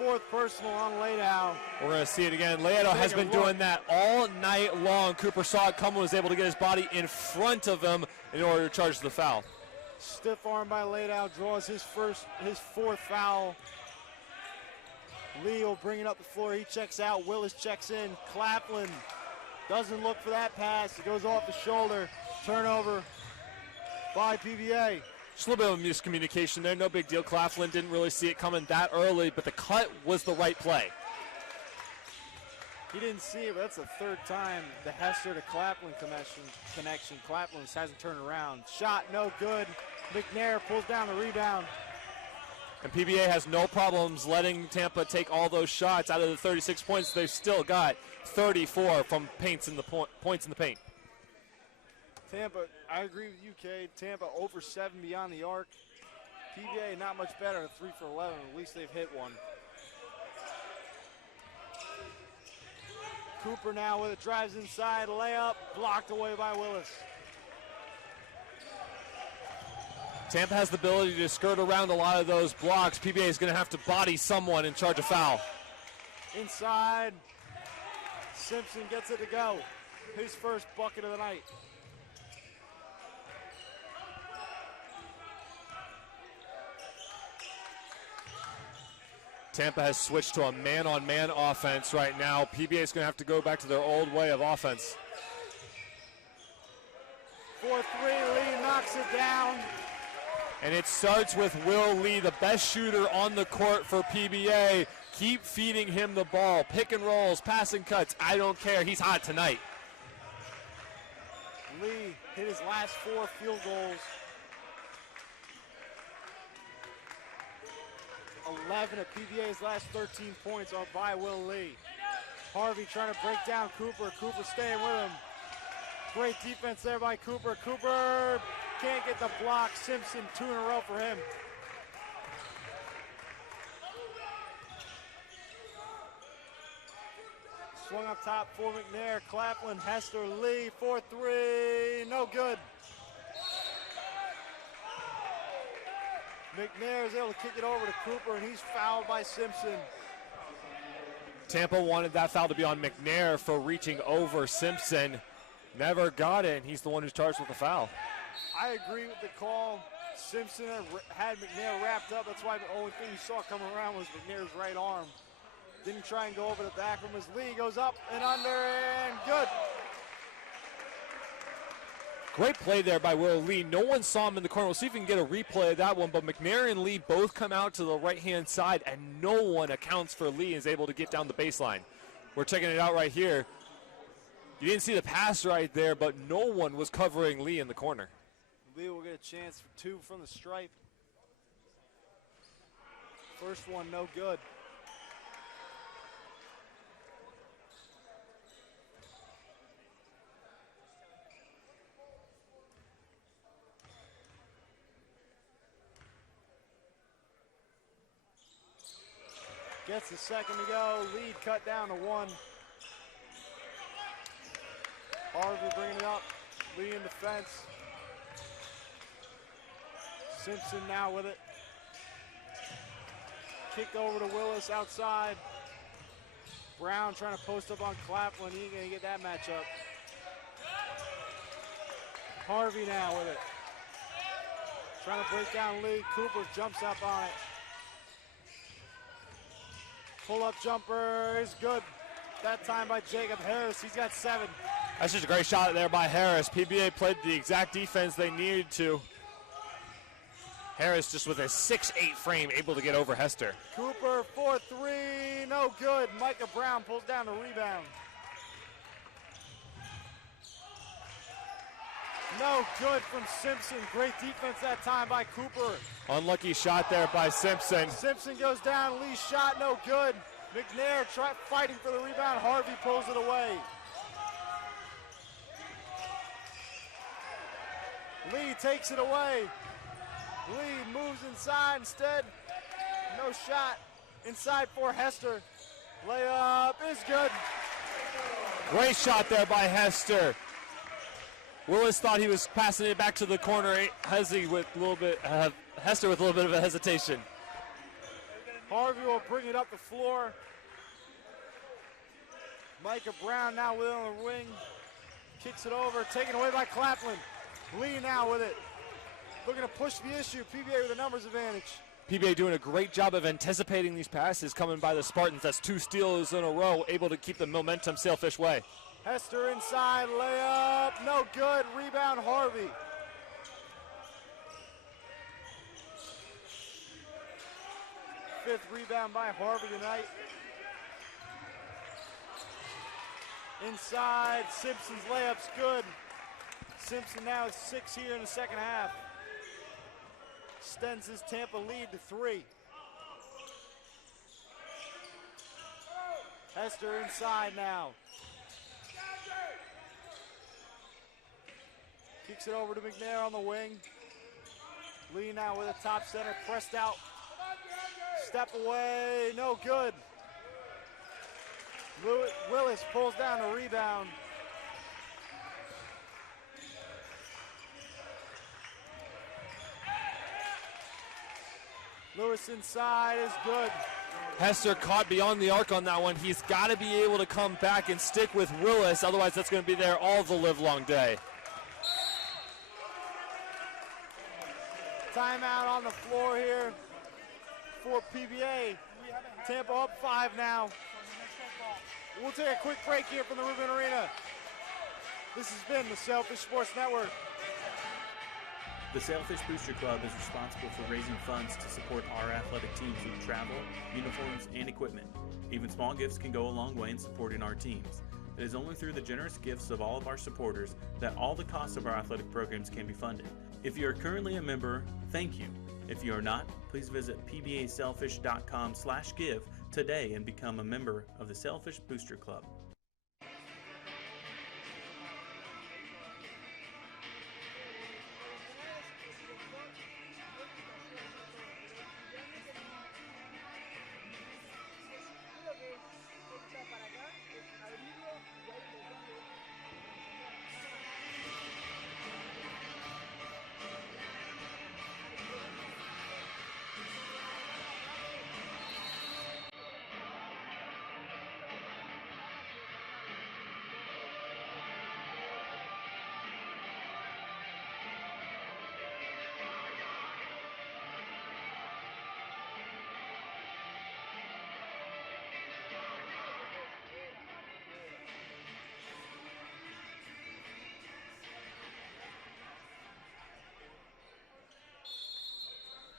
4th personal on Ladow. We're going to see it again. Ladow has been doing that all night long. Cooper saw it coming, was able to get his body in front of him in order to charge the foul. Stiff arm by Ladow, draws his 4th foul. Lee will bring it up the floor. He checks out. Willis checks in. Claflin doesn't look for that pass. It goes off the shoulder. Turnover by PBA. Just a little bit of miscommunication there. No big deal. Claflin didn't really see it coming that early, but the cut was the right play. He didn't see it, but that's the 3rd time the Hester to Claflin connection. Claflin hasn't turned around. Shot no good. McNair pulls down the rebound. And PBA has no problems letting Tampa take all those shots. Out of the 36 points, they've still got 34 from points in the paint. Tampa, I agree with you, Cade. Tampa over 7 beyond the arc. PBA not much better, 3 for 11. At least they've hit one. Cooper now with it, drives inside, layup, blocked away by Willis. Tampa has the ability to skirt around a lot of those blocks. PBA is going to have to body someone and charge a foul. Inside, Simpson gets it to go. His 1st bucket of the night. Tampa has switched to a man-on-man offense right now. PBA is going to have to go back to their old way of offense. 4-3, Lee knocks it down. And it starts with Will Lee, the best shooter on the court for PBA. Keep feeding him the ball. Pick and rolls, passing cuts. I don't care. He's hot tonight. Lee hit his last 4 field goals. 11 of PBA's last 13 points are by Will Lee. Harvey trying to break down Cooper. Cooper staying with him. Great defense there by Cooper. Cooper can't get the block. Simpson, 2 in a row for him. Swung up top for McNair. Claflin, Hester, Lee, 4-3, no good. McNair is able to kick it over to Cooper, and he's fouled by Simpson. Tampa wanted that foul to be on McNair for reaching over Simpson. Never got it, and he's the one who's charged with the foul. I agree with the call. Simpson had McNair wrapped up. That's why the only thing you saw coming around was McNair's right arm. Didn't try and go over the back as Lee goes up and under and good. Great play there by Will Lee. No one saw him in the corner. We'll see if we can get a replay of that one, but McNair and Lee both come out to the right-hand side, and no one accounts for Lee and is able to get down the baseline. We're checking it out right here. You didn't see the pass right there, but no one was covering Lee in the corner. Lee will get a chance for 2 from the stripe. First one, no good. Gets the second to go. Lead cut down to 1. Harvey bringing it up. Lee in defense. Simpson now with it. Kick over to Willis outside. Brown trying to post up on Claflin. He ain't going to get that matchup. Harvey now with it. Trying to break down Lee. Cooper jumps up on it. Pull-up jumper is good. That time by Jacob Harris. He's got 7. That's just a great shot there by Harris. PBA played the exact defense they needed to. Harris just with a 6'8" frame able to get over Hester. Cooper 4-3, no good. Micah Brown pulls down the rebound. No good from Simpson. Great defense that time by Cooper. Unlucky shot there by Simpson. Simpson goes down. Lee's shot, no good. McNair fighting for the rebound. Harvey pulls it away. Lee takes it away. Lee moves inside instead. No shot. Inside for Hester. Layup is good. Great shot there by Hester. Willis thought he was passing it back to the corner. Hester with a little bit of a hesitation. Harvey will bring it up the floor. Micah Brown now with it on the wing. Kicks it over, taken away by Claflin. Lee now with it. Looking to push the issue. PBA with a numbers advantage. PBA doing a great job of anticipating these passes coming by the Spartans. That's 2 steals in a row, able to keep the momentum Sailfish way. Hester inside, layup, no good. Rebound, Harvey. Fifth rebound by Harvey tonight. Inside, Simpson's layup's good. Simpson now is 6 here in the second half. Extends his Tampa lead to 3. Hester inside now. Kicks it over to McNair on the wing. Lee now with a top center, pressed out. Step away, no good. Willis pulls down the rebound. Lewis inside is good. Hester caught beyond the arc on that one. He's got to be able to come back and stick with Willis, otherwise that's going to be there all the livelong day. Timeout on the floor here for PBA. Tampa up 5 now. We'll take a quick break here from the Rubin Arena. This has been the Sailfish Sports Network. The Sailfish Booster Club is responsible for raising funds to support our athletic teams with travel, uniforms, and equipment. Even small gifts can go a long way in supporting our teams. It is only through the generous gifts of all of our supporters that all the costs of our athletic programs can be funded. If you are currently a member, thank you. If you are not, please visit pbasailfish.com/give today and become a member of the Sailfish Booster Club.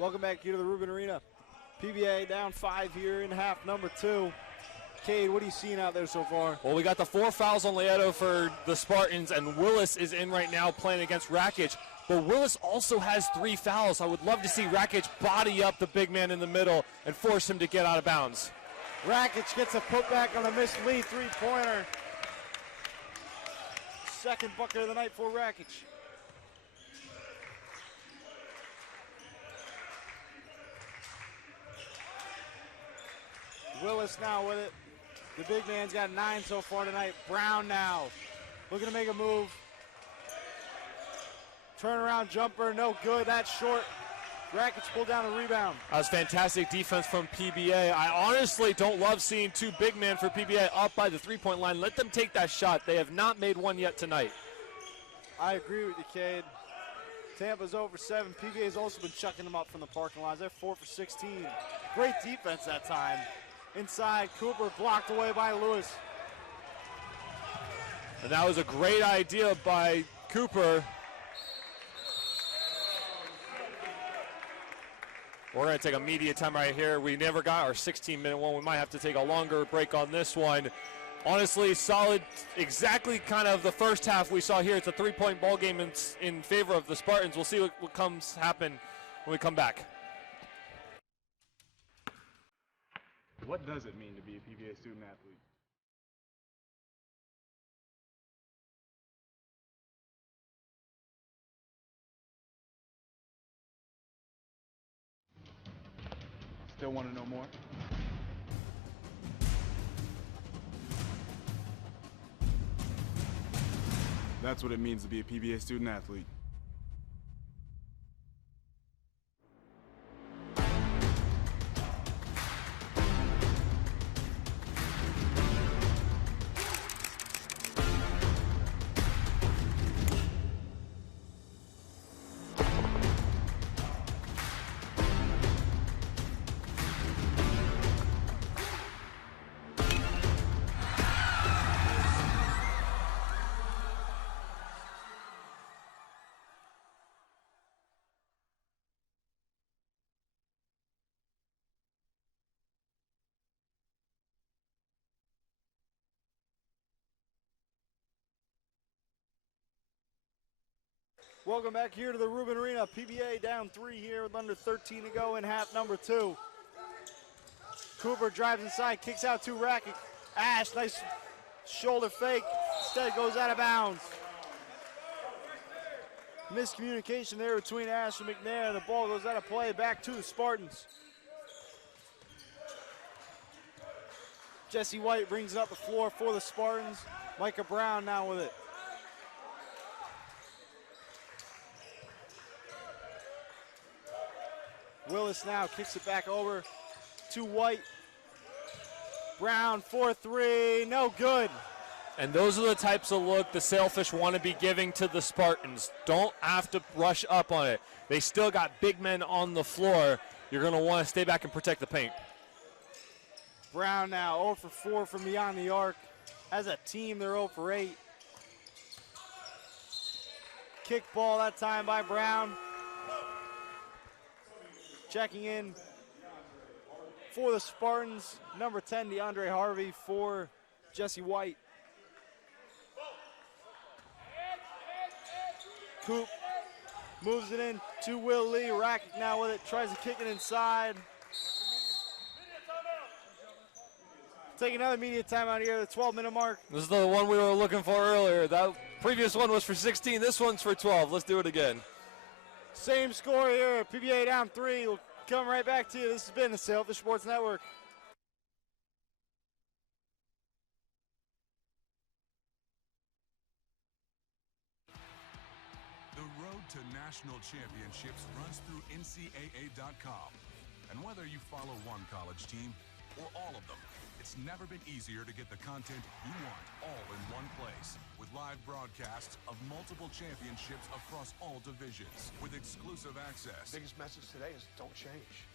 Welcome back here to the Rubin Arena. PBA down 5 here in half number 2. Cade, what are you seeing out there so far? Well, we got the 4 fouls on Lieto for the Spartans, and Willis is in right now playing against Rakic. But Willis also has 3 fouls. I would love to see Rakic body up the big man in the middle and force him to get out of bounds. Rakic gets a putback on a missed lead 3-pointer. Second bucket of the night for Rakic. Willis now with it. The big man's got 9 so far tonight. Brown now looking to make a move. Turnaround jumper, no good. That's short. Rakic pulled down the rebound. That was fantastic defense from PBA. I honestly don't love seeing 2 big men for PBA up by the 3-point line. Let them take that shot. They have not made one yet tonight. I agree with you, Cade. Tampa's over 7. PBA has also been chucking them up from the parking lots. They're 4 for 16. Great defense that time. Inside, Cooper blocked away by Lewis. And that was a great idea by Cooper. We're going to take a media time right here. We never got our 16-minute one. We might have to take a longer break on this one. Honestly, solid, exactly kind of the first half we saw here. It's a 3-point ball game in favor of the Spartans. We'll see what comes happen when we come back. What does it mean to be a PBA student athlete? Still want to know more? That's what it means to be a PBA student athlete. Welcome back here to the Rubin Arena. PBA down 3 here with under 13 to go in half number 2. Cooper drives inside, kicks out to Rakic. Ash, nice shoulder fake. Instead goes out of bounds. Miscommunication there between Ash and McNair. The ball goes out of play back to the Spartans. Jesse White brings it up the floor for the Spartans. Micah Brown now with it. Willis now kicks it back over to White. Brown 4-3, no good. And those are the types of look the Sailfish want to be giving to the Spartans. Don't have to rush up on it. They still got big men on the floor. You're going to want to stay back and protect the paint. Brown now 0 for 4 from beyond the arc. As a team, they're 0 for 8. Kick ball that time by Brown. Checking in for the Spartans, number 10, DeAndre Harvey, for Jesse White. Coop moves it in to Will Lee. Rakic now with it, tries to kick it inside. Take another media timeout here at the 12-minute mark. This is the one we were looking for earlier. That previous one was for 16. This one's for 12. Let's do it again. Same score here. PBA down 3. We'll come right back to you. This has been the Sailfish Sports Network. The road to national championships runs through NCAA.com. And whether you follow one college team or all of them, it's never been easier to get the content you want all in one place. With live broadcasts of multiple championships across all divisions, with exclusive access. Biggest message today is don't change.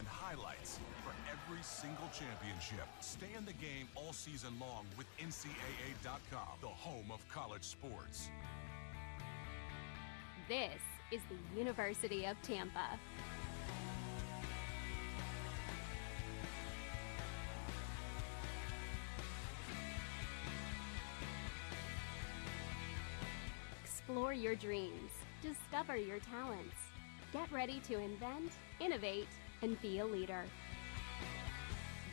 And highlights for every single championship. Stay in the game all season long with NCAA.com, the home of college sports. This is the University of Tampa. Explore your dreams. Discover your talents. Get ready to invent, innovate, and be a leader.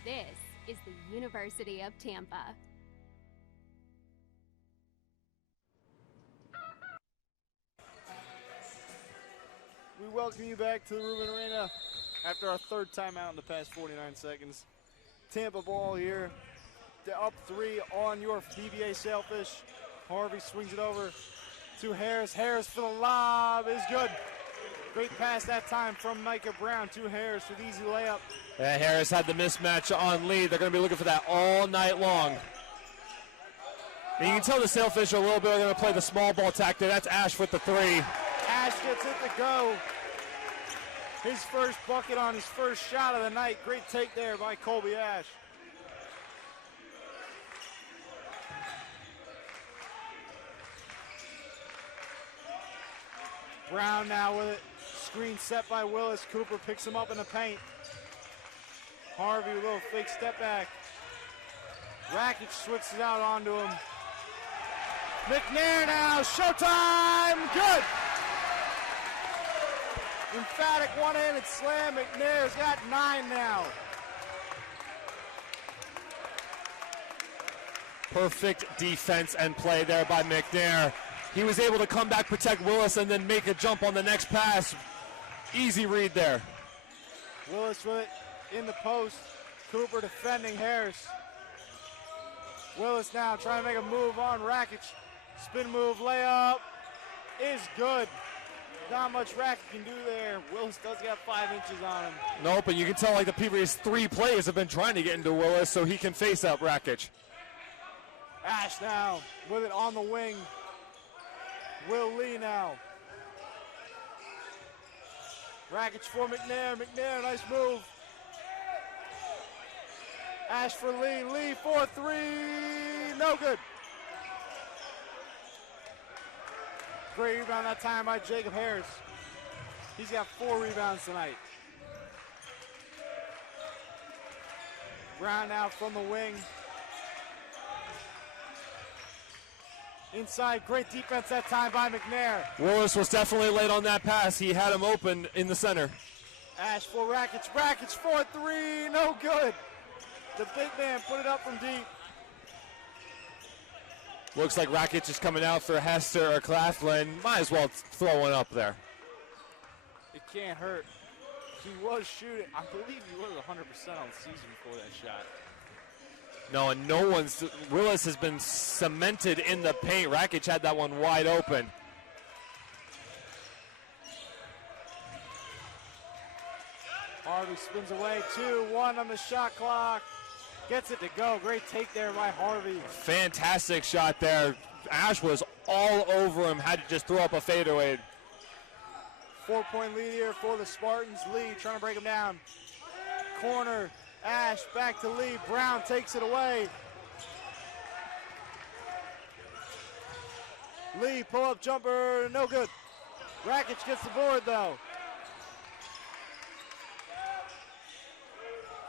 This is the University of Tampa. We welcome you back to the Rubin Arena after our third timeout in the past 49 seconds. Tampa ball here. They're up 3 on your PBA Sailfish. Harvey swings it over to Harris. Harris for the lob is good. Great pass that time from Micah Brown to Harris with easy layup. Yeah, Harris had the mismatch on Lee. They're going to be looking for that all night long. And you can tell the Sailfish are a little bit going to play the small ball tactic. That's Ash with the 3. Ash gets it to go. His first bucket on his first shot of the night. Great take there by Colby Ash. Brown now with it. Screen set by Willis. Cooper picks him up in the paint. Harvey with a little fake step back. Rakic switches it out onto him. McNair now. Showtime. Good. Emphatic one-handed slam. McNair's got 9 now. Perfect defense and play there by McNair. He was able to come back, protect Willis, and then make a jump on the next pass. Easy read there. Willis with it in the post. Cooper defending Harris. Willis now trying to make a move on Rakic. Spin move, layup is good. Not much Rakic can do there. Willis does got 5 inches on him. Nope, but you can tell like the previous 3 plays have been trying to get into Willis so he can face up Rakic. Ash now with it on the wing. Will Lee now. Rakic for McNair. McNair, nice move. Ash for Lee. Lee for 3. No good. Great rebound that time by Jacob Harris. He's got 4 rebounds tonight. Brown now from the wing. Inside, great defense that time by McNair. Willis was definitely late on that pass. He had him open in the center. Ash for Rakic. Rakic for 3. No good. The big man put it up from deep. Looks like Rakic is coming out for Hester or Claflin. Might as well throw one up there. It can't hurt. He was shooting. I believe he was 100% on the season before that shot. No, and no one's. Willis has been cemented in the paint. Rakic had that one wide open. Harvey spins away. 2-1 on the shot clock. Gets it to go. Great take there by Harvey. Fantastic shot there. Ash was all over him. Had to just throw up a fadeaway. 4-point lead here for the Spartans. Lee trying to break him down. Corner. Ash back to Lee. Brown takes it away. Lee pull-up jumper. No good. Rakic gets the board though.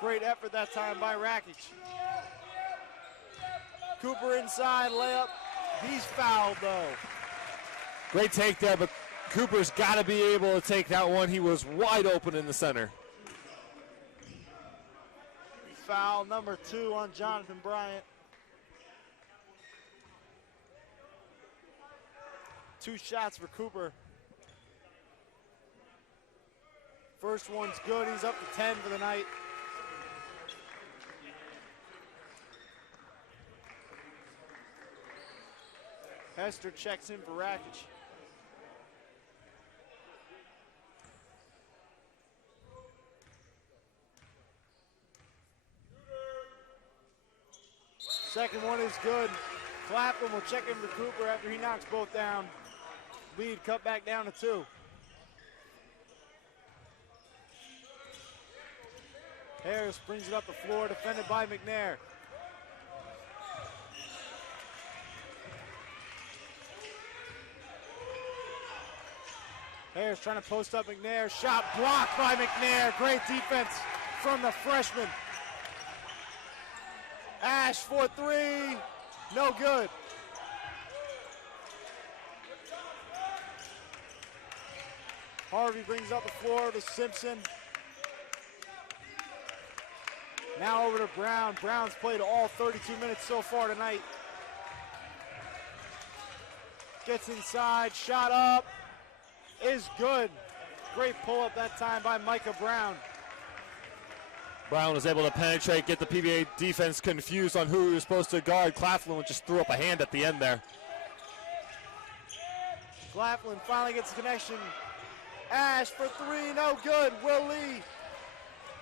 Great effort that time by Rakic. Cooper inside, layup. He's fouled though. Great take there, but Cooper's got to be able to take that one. He was wide open in the center. Foul number 2 on Jonathan Bryant. 2 shots for Cooper. First one's good. He's up to 10 for the night. Hester checks in for Rakic. Second one is good. Clapham will check in for Cooper after he knocks both down. Lead cut back down to 2. Harris brings it up the floor, defended by McNair. Harris trying to post up McNair. Shot blocked by McNair. Great defense from the freshman. Ash for 3. No good. Harvey brings up the floor to Simpson. Now over to Brown. Brown's played all 32 minutes so far tonight. Gets inside, shot up, is good. Great pull-up that time by Micah Brown. Brown was able to penetrate, get the PBA defense confused on who he was supposed to guard. Claflin just threw up a hand at the end there. Claflin finally gets the connection. Ash for three, no good. Will Lee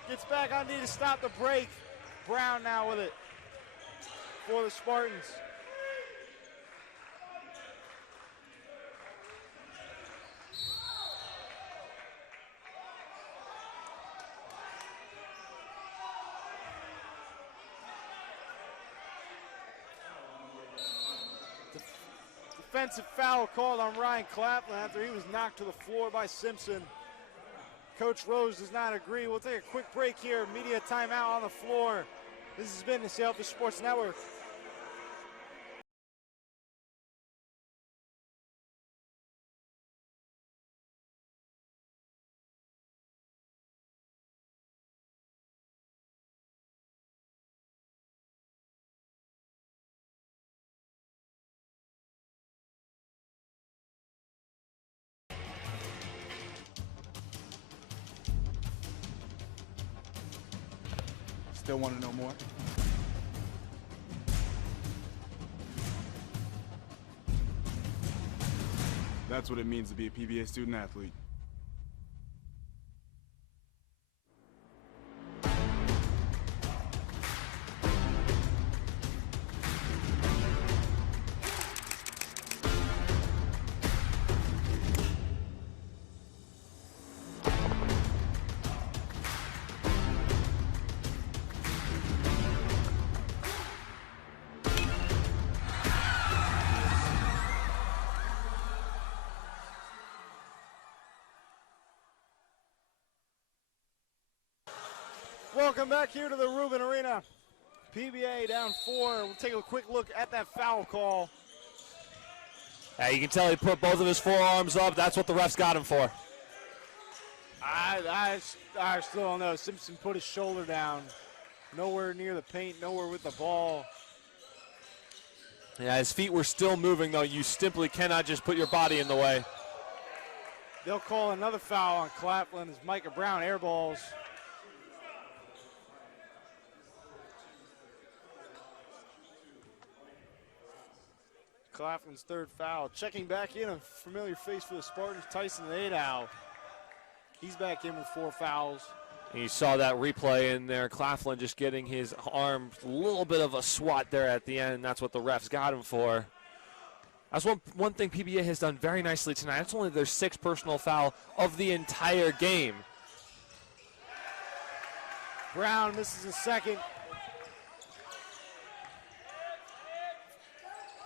gets back on D to stop the break. Brown now with it for the Spartans. Defensive foul called on Ryan Claflin after he was knocked to the floor by Simpson. Coach Rose does not agree. We'll take a quick break here. Media timeout on the floor. This has been the Sailfish Sports Network. Still want to know more? That's what it means to be a PBA student athlete. Welcome back here to the Rubin Arena. PBA down 4. We'll take a quick look at that foul call. Yeah, you can tell he put both of his forearms up. That's what the refs got him for. I still don't know. Simpson put his shoulder down. Nowhere near the paint, nowhere with the ball. Yeah, his feet were still moving, though. You simply cannot just put your body in the way. They'll call another foul on Claflin as Micah Brown airballs. Claflin's third foul. Checking back in, a familiar face for the Spartans, Tyson Adow. He's back in with 4 fouls. And you saw that replay in there. Claflin just getting his arm, a little bit of a swat there at the end. That's what the refs got him for. That's one thing PBA has done very nicely tonight. That's only their 6th personal foul of the entire game. Brown misses a second.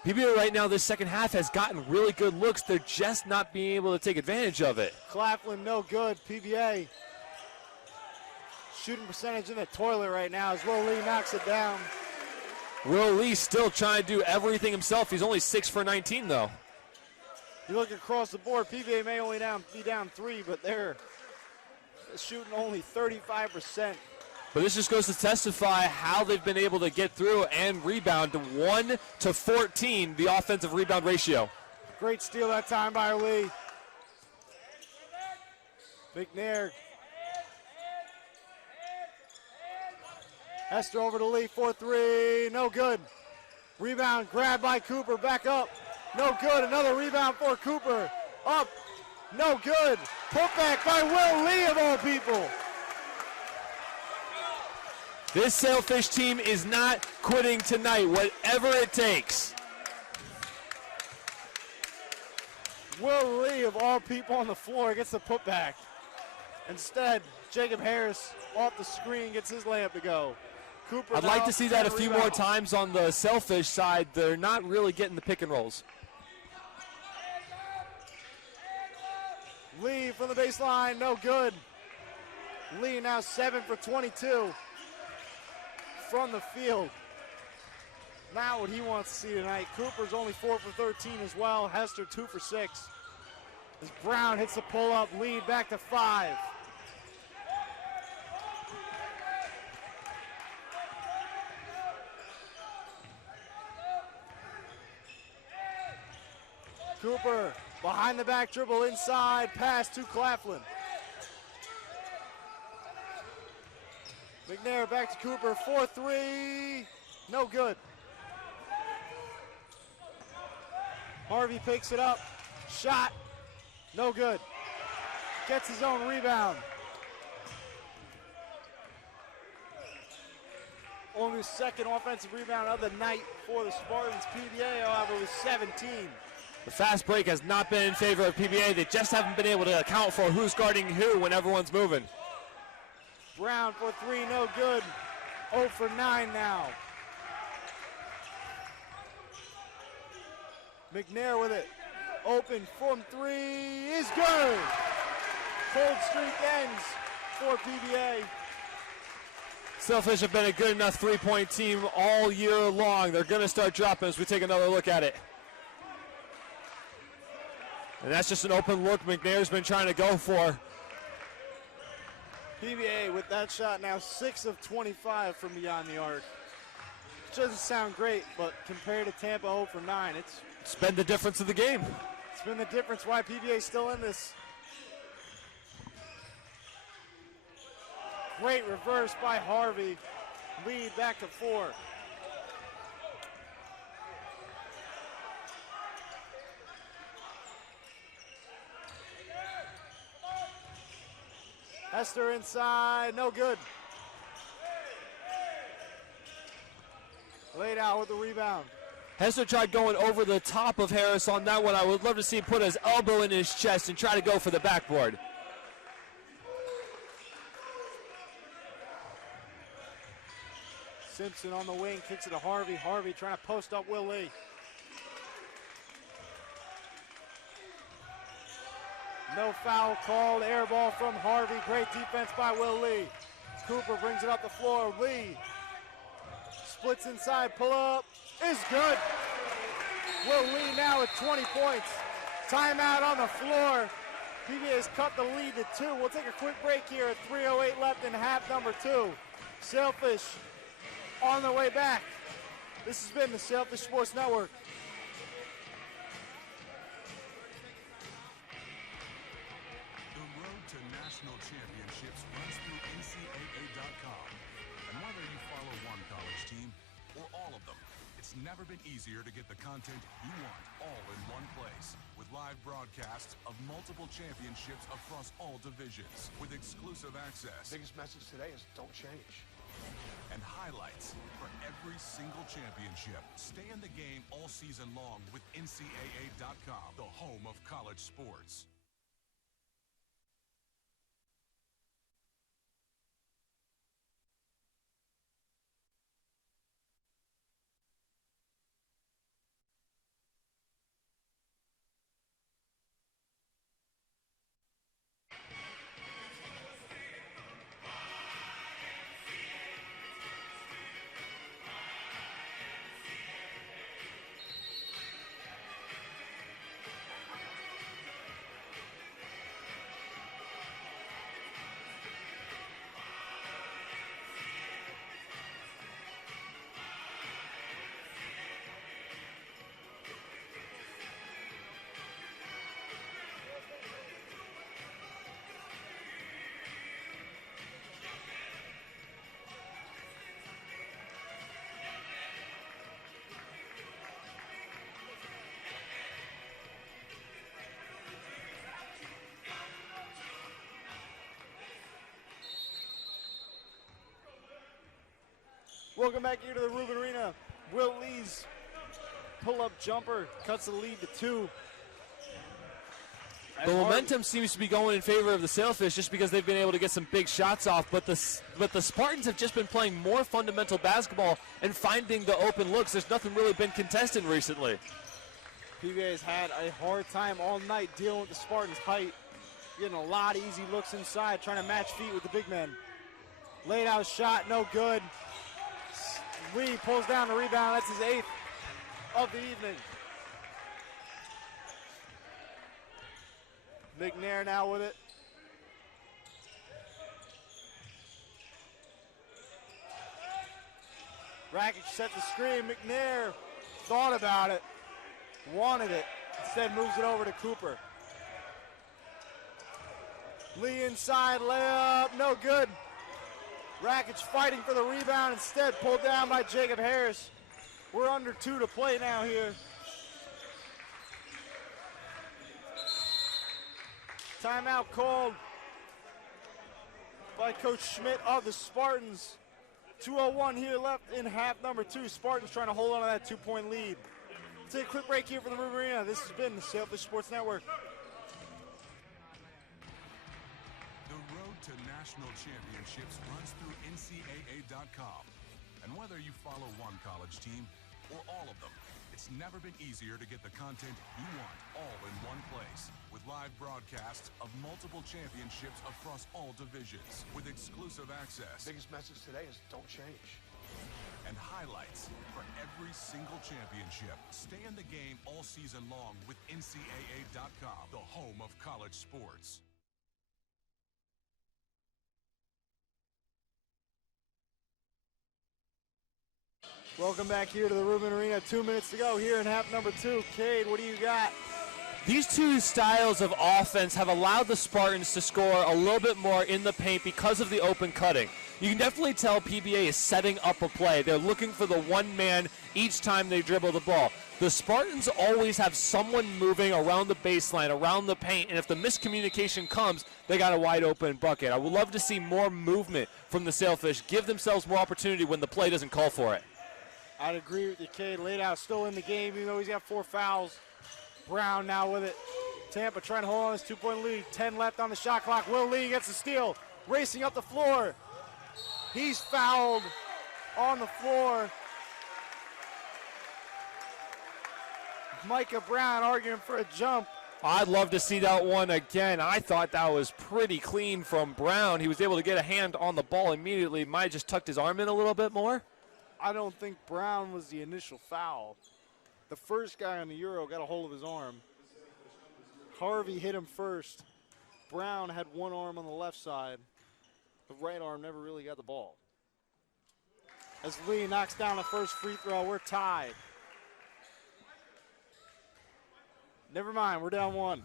PBA right now, this second half, has gotten really good looks. They're just not being able to take advantage of it. Claflin, no good. PBA shooting percentage in the toilet right now as Will Lee knocks it down. Will Lee still trying to do everything himself. He's only 6 for 19, though. You look across the board, PBA may only be down 3, but they're shooting only 35%. But this just goes to testify how they've been able to get through and rebound to 1 to 14, the offensive rebound ratio. Great steal that time by Lee. McNair. Hester over to Lee, 4-3, no good. Rebound, grab by Cooper, back up, no good. Another rebound for Cooper, up, no good. Putback by Will Lee of all people. This Sailfish team is not quitting tonight, whatever it takes. Will Lee, of all people on the floor, gets the putback. Instead, Jacob Harris off the screen gets his layup to go. Cooper I'd like to see that a few more times on the Sailfish side. They're not really getting the pick and rolls. Lee from the baseline, no good. Lee now 7 for 22 from the field. Not what he wants to see tonight. Cooper's only 4 for 13 as well. Hester 2 for 6. As Brown hits the pull-up, lead back to 5. Cooper, behind the back dribble, inside, pass to Claflin. McNair back to Cooper, 4-3, no good. Harvey picks it up, shot, no good. Gets his own rebound. Only his second offensive rebound of the night for the Spartans. PBA, however, was 17. The fast break has not been in favor of PBA. They just haven't been able to account for who's guarding who when everyone's moving. Brown for 3, no good. 0 for 9 now. McNair with it. Open from 3 is good. Cold streak ends for PBA. Sailfish have been a good enough three-point team all year long. They're going to start dropping as we take another look at it. And that's just an open look McNair's been trying to go for. PBA with that shot now 6 of 25 from beyond the arc. Which doesn't sound great, but compared to Tampa 0 for 9, it's been the difference of the game. It's been the difference why PBA is still in this. Great reverse by Harvey. Lead back to 4. Hester inside, no good. Laid out with the rebound. Hester tried going over the top of Harris on that one. I would love to see him put his elbow in his chest and try to go for the backboard. Simpson on the wing, kicks it to Harvey. Harvey trying to post up Will Lee. No foul called, air ball from Harvey. Great defense by Will Lee. Cooper brings it up the floor. Lee splits inside, pull up, is good. Will Lee now with 20 points. Timeout on the floor. PBA has cut the lead to 2. We'll take a quick break here at 3:08 left in half number 2. Sailfish on their way back. This has been the Sailfish Sports Network. National championships runs through NCAA.com. And whether you follow one college team or all of them, it's never been easier to get the content you want all in one place. With live broadcasts of multiple championships across all divisions with exclusive access. Biggest message today is don't change. And highlights for every single championship. Stay in the game all season long with NCAA.com, the home of college sports. Welcome back here to the Rubin Arena. Will Lee's pull-up jumper cuts the lead to 2. The momentum seems to be going in favor of the Sailfish just because they've been able to get some big shots off, but the Spartans have just been playing more fundamental basketball and finding the open looks. There's nothing really been contested recently. PBA has had a hard time all night dealing with the Spartans' height, getting a lot of easy looks inside, trying to match feet with the big men. Laid out shot, no good. Lee pulls down the rebound. That's his 8th of the evening. McNair now with it. Rakic sets the screen. McNair thought about it, wanted it, instead moves it over to Cooper. Lee inside, layup, no good. Rakic fighting for the rebound, instead pulled down by Jacob Harris. We're under 2 to play now here. Timeout called by Coach Schmidt of the Spartans. 2:01 here left in half number 2. Spartans trying to hold on to that 2-point lead. Let's take a quick break here from the Ruben Arena. This has been the Sailfish Sports Network. The road to national championships runs through NCAA.com. And whether you follow one college team or all of them, it's never been easier to get the content you want all in one place. With live broadcasts of multiple championships across all divisions, with exclusive access. Biggest message today is don't change. And highlights for every single championship. Stay in the game all season long with NCAA.com, the home of college sports. Welcome back here to the Ruben Arena. 2 minutes to go here in half number 2. Cade, what do you got? These two styles of offense have allowed the Spartans to score a little bit more in the paint because of the open cutting. You can definitely tell PBA is setting up a play. They're looking for the one man each time they dribble the ball. The Spartans always have someone moving around the baseline, around the paint, and if the miscommunication comes, they got a wide open bucket. I would love to see more movement from the Sailfish, give themselves more opportunity when the play doesn't call for it. I'd agree with you, Cade. Laydow's still in the game, even though he's got 4 fouls. Brown now with it. Tampa trying to hold on this 2-point lead. 10 left on the shot clock. Will Lee gets the steal. Racing up the floor. He's fouled on the floor. Micah Brown arguing for a jump. I'd love to see that one again. I thought that was pretty clean from Brown. He was able to get a hand on the ball immediately. Might have just tucked his arm in a little bit more. I don't think Brown was the initial foul. The first guy on the Euro got a hold of his arm. Harvey hit him first. Brown had one arm on the left side. The right arm never really got the ball. As Lee knocks down the first free throw, we're tied. Never mind, we're down 1.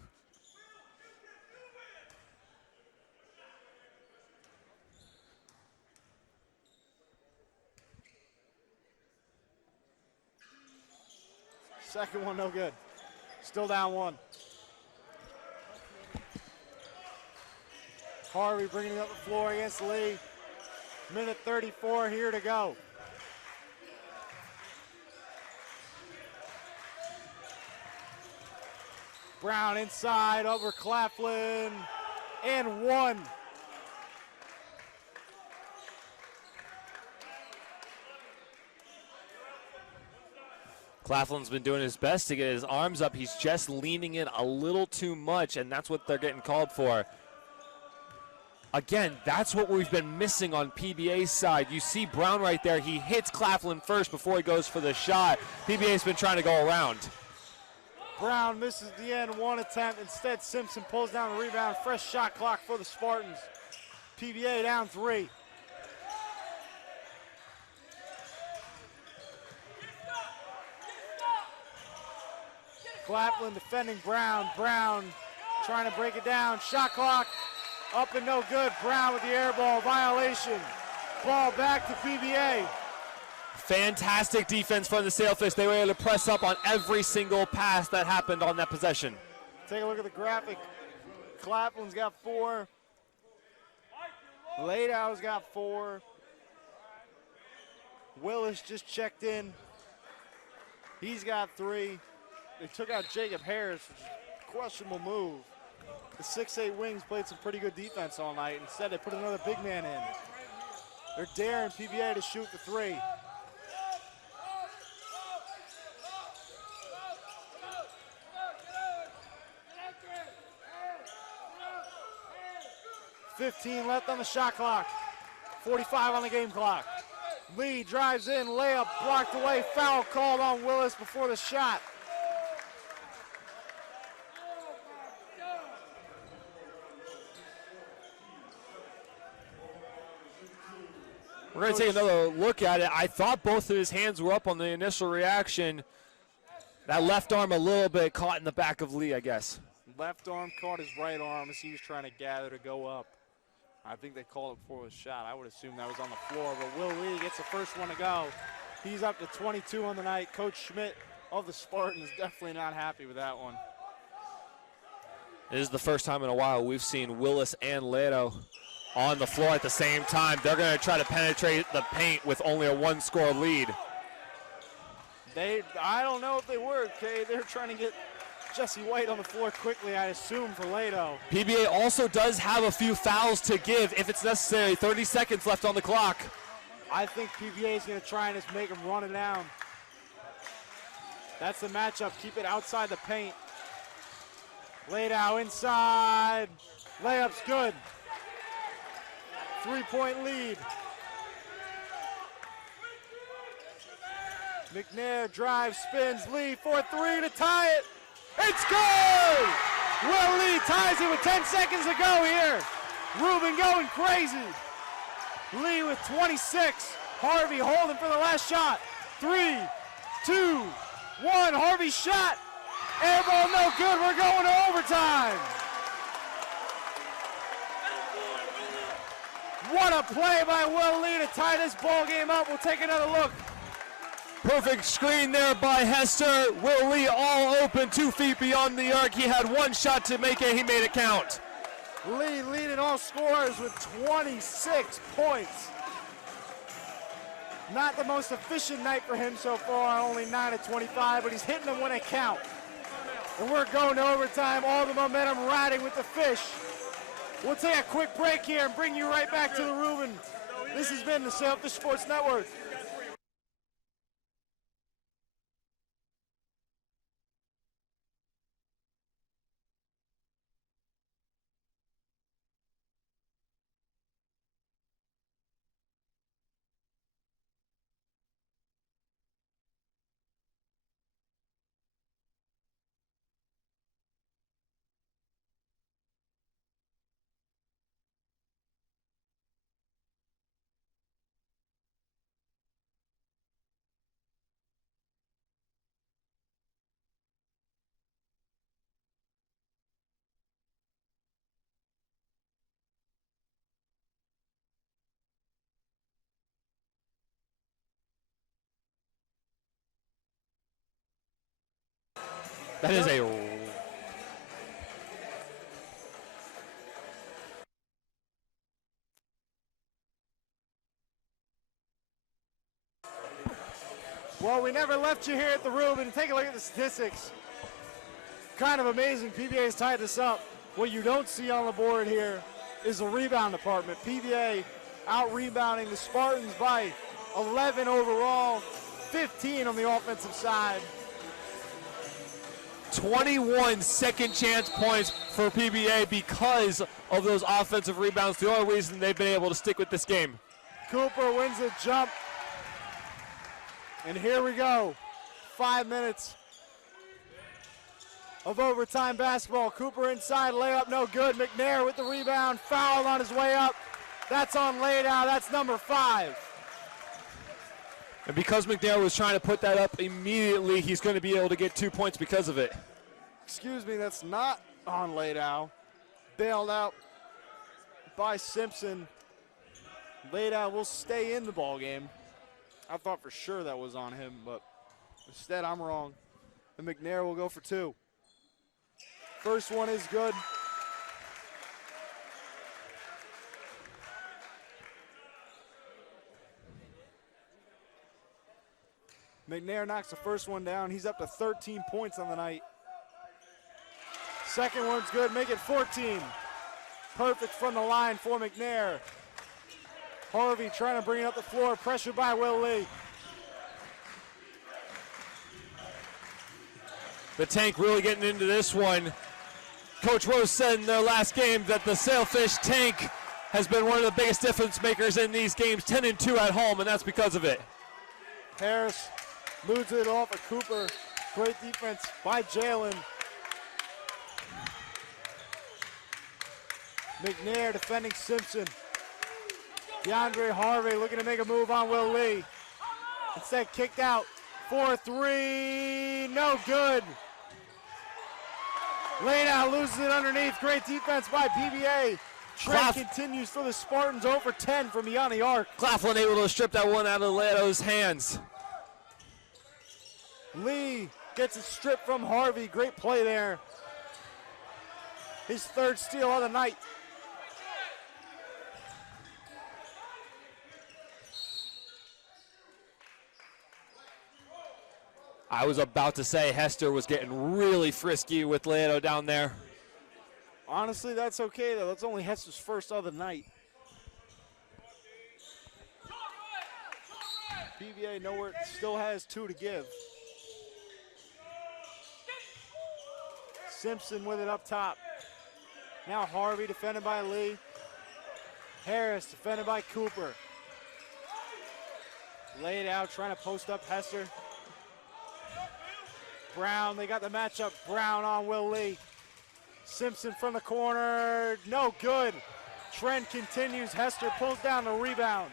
Second one, no good. Still down 1. Harvey bringing it up the floor against Lee. Minute 34 here to go. Brown inside over Claflin, and 1. Claflin's been doing his best to get his arms up. He's just leaning in a little too much, and that's what they're getting called for. Again, that's what we've been missing on PBA's side. You see Brown right there. He hits Claflin first before he goes for the shot. PBA's been trying to go around. Brown misses the end, 1 attempt. Instead, Simpson pulls down the rebound. Fresh shot clock for the Spartans. PBA down 3. Claflin defending Brown. Brown trying to break it down. Shot clock up and no good. Brown with the air ball violation. Ball back to PBA. Fantastic defense from the Sailfish. They were able to press up on every single pass that happened on that possession. Take a look at the graphic. Claflin's got 4. Ladow's got 4. Willis just checked in. He's got 3. They took out Jacob Harris, which is a questionable move. The 6'8 wings played some pretty good defense all night. Instead, they put another big man in. They're daring PBA to shoot the 3. $15 left on the shot clock. 45 on the game clock. Lee drives in, layup blocked away, foul called on Willis before the shot. We're going to take another look at it. I thought both of his hands were up on the initial reaction. That left arm a little bit caught in the back of Lee, I guess. Left arm caught his right arm as he was trying to gather to go up. I think they called it before it was shot. I would assume that was on the floor, but Will Lee gets the first one to go. He's up to 22 on the night. Coach Schmidt of the Spartans definitely not happy with that one. This is the first time in a while we've seen Willis and Leto on the floor at the same time. They're going to try to penetrate the paint with only a one-score lead. I don't know if they were, okay? They're trying to get Jesse White on the floor quickly, I assume, for Leto. PBA also does have a few fouls to give if it's necessary. 30 seconds left on the clock. I think PBA is going to try and just make him run it down. That's the matchup. Keep it outside the paint. Leto inside. Layup's good. 3-point lead. McNair drives, spins, Lee for three to tie it. It's good! Will Lee ties it with 10 seconds to go here. Ruben going crazy. Lee with 26. Harvey holding for the last shot. 3, 2, 1. Harvey's shot. Air ball no good. We're going to overtime. What a play by Will Lee to tie this ball game up. We'll take another look. Perfect screen there by Hester. Will Lee all open 2 feet beyond the arc. He had one shot to make it. He made it count. Lee leading all scorers with 26 points. Not the most efficient night for him so far, only 9 of 25, but he's hitting them when they count. And we're going to overtime, all the momentum riding with the Fish. We'll take a quick break here and bring you right back to the Reuben. This has been the Sailfish Sports Network. That is a... Well, we never left you here at the Reuben. Take a look at the statistics. Kind of amazing. PBA has tied this up. What you don't see on the board here is the rebound department. PBA out-rebounding the Spartans by 11 overall, 15 on the offensive side. 21 second chance points for PBA because of those offensive rebounds. The only reason they've been able to stick with this game. Cooper wins a jump. And here we go. 5 minutes of overtime basketball. Cooper inside, layup no good. McNair with the rebound, foul on his way up. That's on laydown, that's number 5. And because McNair was trying to put that up immediately, he's going to be able to get 2 points because of it. Excuse me, that's not on Laydown. Bailed out by Simpson. Laydown will stay in the ball game. I thought for sure that was on him, but instead I'm wrong. And McNair will go for 2. First one is good. McNair knocks the first one down. He's up to 13 points on the night. Second one's good, make it 14. Perfect from the line for McNair. Harvey trying to bring it up the floor, pressured by Will Lee. The Tank really getting into this one. Coach Rose said in their last game that the Sailfish Tank has been one of the biggest difference makers in these games, 10-2 at home, and that's because of it. Harris moves it off of Cooper. Great defense by Jalen. McNair defending Simpson. DeAndre Harvey looking to make a move on Will Lee. Instead, kicked out for three. No good. Laydown loses it underneath. Great defense by PBA. Trent continues for the Spartans, 0 for 10 from beyond the arc. Claflin able to strip that one out of Leo's hands. Lee gets it stripped from Harvey. Great play there. His third steal of the night. I was about to say Hester was getting really frisky with Leo down there. Honestly, that's okay, though. That's only Hester's first of the night. PBA nowhere, still has 2 to give. Simpson with it up top. Now Harvey defended by Lee. Harris defended by Cooper. Laid out, trying to post up Hester. Brown, they got the matchup. Brown on Will Lee. Simpson from the corner, no good. Trent continues, Hester pulls down the rebound.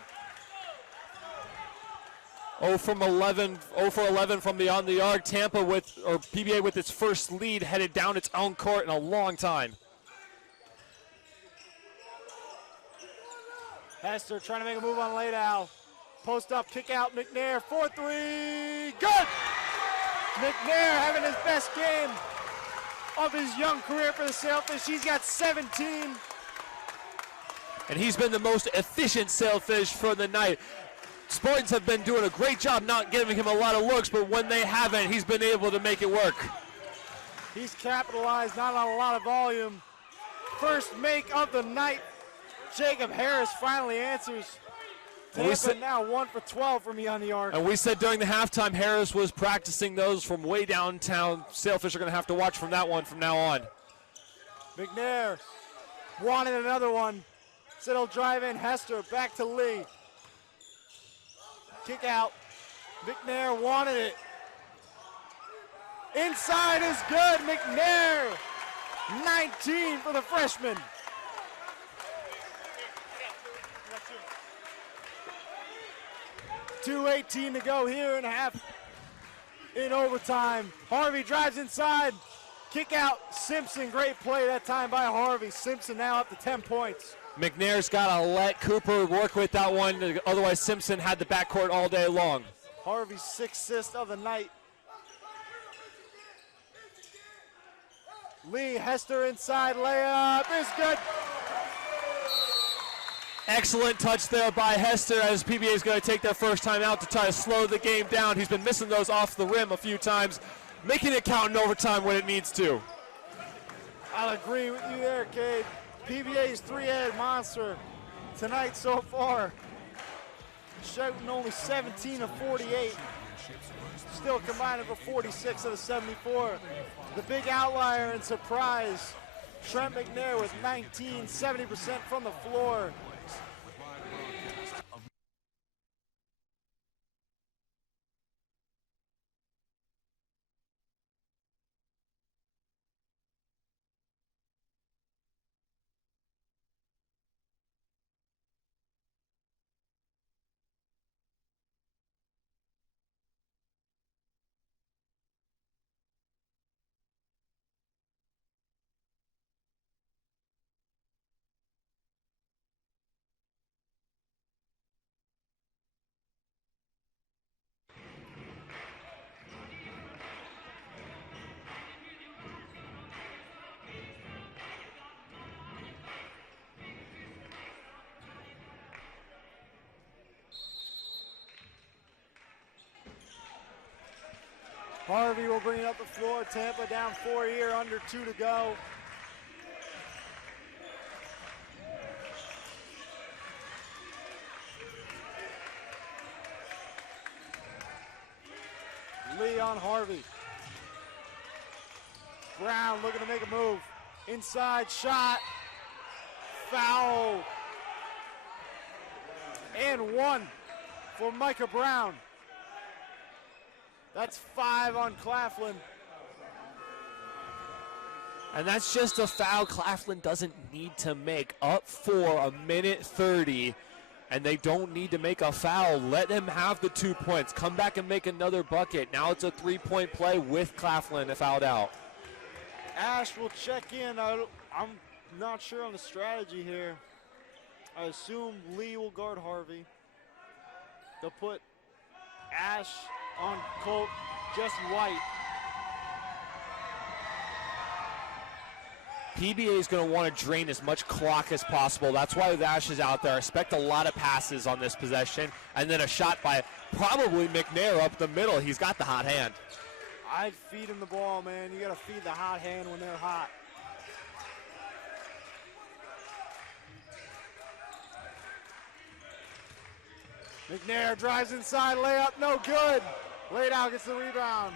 0 for 11 from beyond the arc. Tampa PBA with its first lead headed down its own court in a long time. Hester trying to make a move on Laydal. Post up, kick out, McNair, 4-3, good! McNair having his best game of his young career for the Sailfish. He's got 17. And he's been the most efficient Sailfish for the night. Spartans have been doing a great job not giving him a lot of looks, but when they haven't, he's been able to make it work. He's capitalized not on a lot of volume. First make of the night. Jacob Harris finally answers. Tampa now 1 for 12 from beyond the arc. And we said during the halftime Harris was practicing those from way downtown. Sailfish are going to have to watch from that one from now on. McNair wanted another one. Said he'll drive in. Hester back to Lee. Kick out. McNair wanted it. Inside is good. McNair, 19 for the freshman. .218 to go here in overtime. Harvey drives inside. Kick out. Simpson, great play that time by Harvey. Simpson now up to 10 points. McNair's got to let Cooper work with that one. Otherwise, Simpson had the backcourt all day long. Harvey's 6th assist of the night. Lee, Hester inside layup is good. Excellent touch there by Hester as PBA is going to take their first time out to try to slow the game down. He's been missing those off the rim a few times, making it count in overtime when it needs to. I'll agree with you there, Cade. PBA's three-headed monster tonight so far. Shooting only 17 of 48. Still combining for 46 of the 74. The big outlier and surprise, Trent McNair with 19, 70% from the floor. Harvey will bring it up the floor. Tampa down 4 here, under 2 to go. Lee on Harvey. Brown looking to make a move. Inside shot. Foul. And 1 for Micah Brown. That's 5 on Claflin. And that's just a foul Claflin doesn't need to make. Up for a minute 30. and they don't need to make a foul. Let them have the 2 points. Come back and make another bucket. Now it's a 3-point play with Claflin fouled out. Ash will check in. I'm not sure on the strategy here. I assume Lee will guard Harvey. They'll put Ash on Colt, Jesse White. PBA is going to want to drain as much clock as possible. That's why Ash is out there. I expect a lot of passes on this possession. And then a shot by probably McNair up the middle. He's got the hot hand. I'd feed him the ball, man. You got to feed the hot hand when they're hot. McNair drives inside, layup, no good. Laid out, gets the rebound.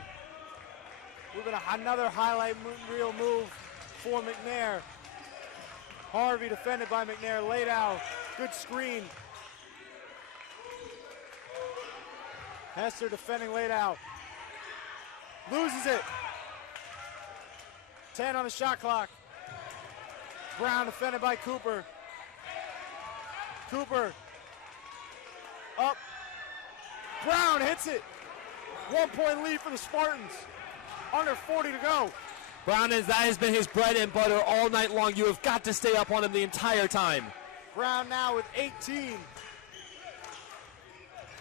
Moving another highlight reel move for McNair. Harvey defended by McNair, laid out, good screen. Hester defending, laid out. Loses it. 10 on the shot clock. Brown defended by Cooper. Cooper up. Brown hits it. 1 point lead for the Spartans. Under 40 to go. Brown, that has been his bread and butter all night long. You have got to stay up on him the entire time. Brown now with 18.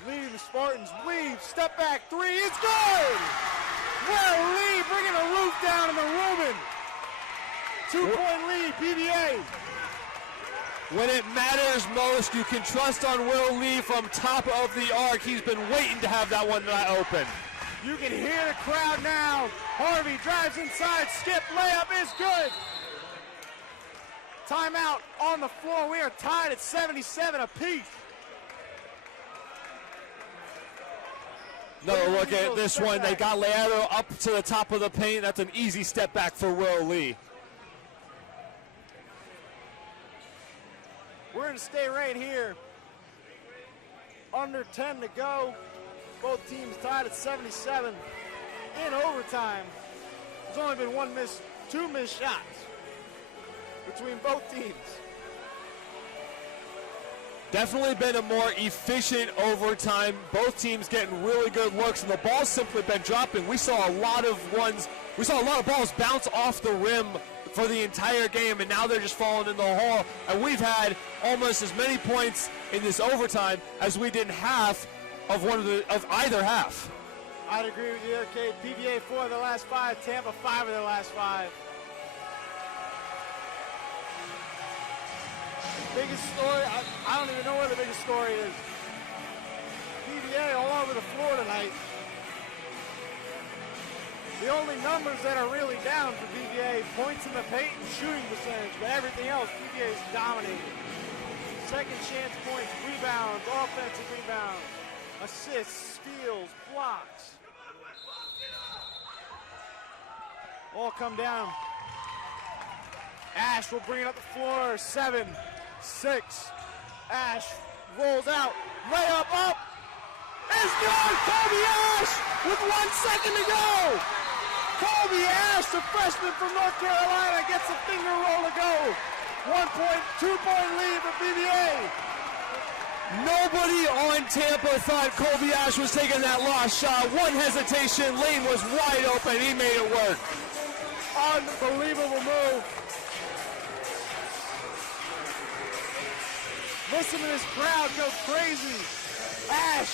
Leading the Spartans. Lee, step back three, it's good! Well, Lee bringing the roof down in the Rubin. 2 point lead, PBA. When it matters most, you can trust on Will Lee from top of the arc. He's been waiting to have that one open. You can hear the crowd now. Harvey drives inside, skip, layup is good. Timeout on the floor. We are tied at 77 apiece. Another look at this one. They got Leato up to the top of the paint. That's an easy step back for Will Lee. We're going to stay right here. Under 10 to go. Both teams tied at 77. In overtime, there's only been two missed shots between both teams. Definitely been a more efficient overtime. Both teams getting really good looks, and the ball's simply been dropping. We saw a lot of balls bounce off the rim for the entire game, and now they're just falling in the hole. And we've had almost as many points in this overtime as we did in half of either half. I'd agree with you there, Kate. PBA 4 of their last 5, Tampa 5 of their last 5. Biggest story, I don't even know where the biggest story is. PBA all over the floor tonight. The only numbers that are really down for PBA, points in the paint and shooting percentage, but everything else, PBA is dominating. Second chance points, rebounds, offensive rebounds, assists, steals, blocks. All come down. Ash will bring it up the floor, 7, 6. Ash rolls out, layup up. It's good, Kobe Ash with 1 second to go. Kobe Ash, the freshman from North Carolina, gets a finger roll to go. 2-point lead for PBA. Nobody on Tampa thought Kobe Ash was taking that lost shot. One hesitation, lane was wide open. He made it work. Unbelievable move. Listen to this crowd go crazy. Ash,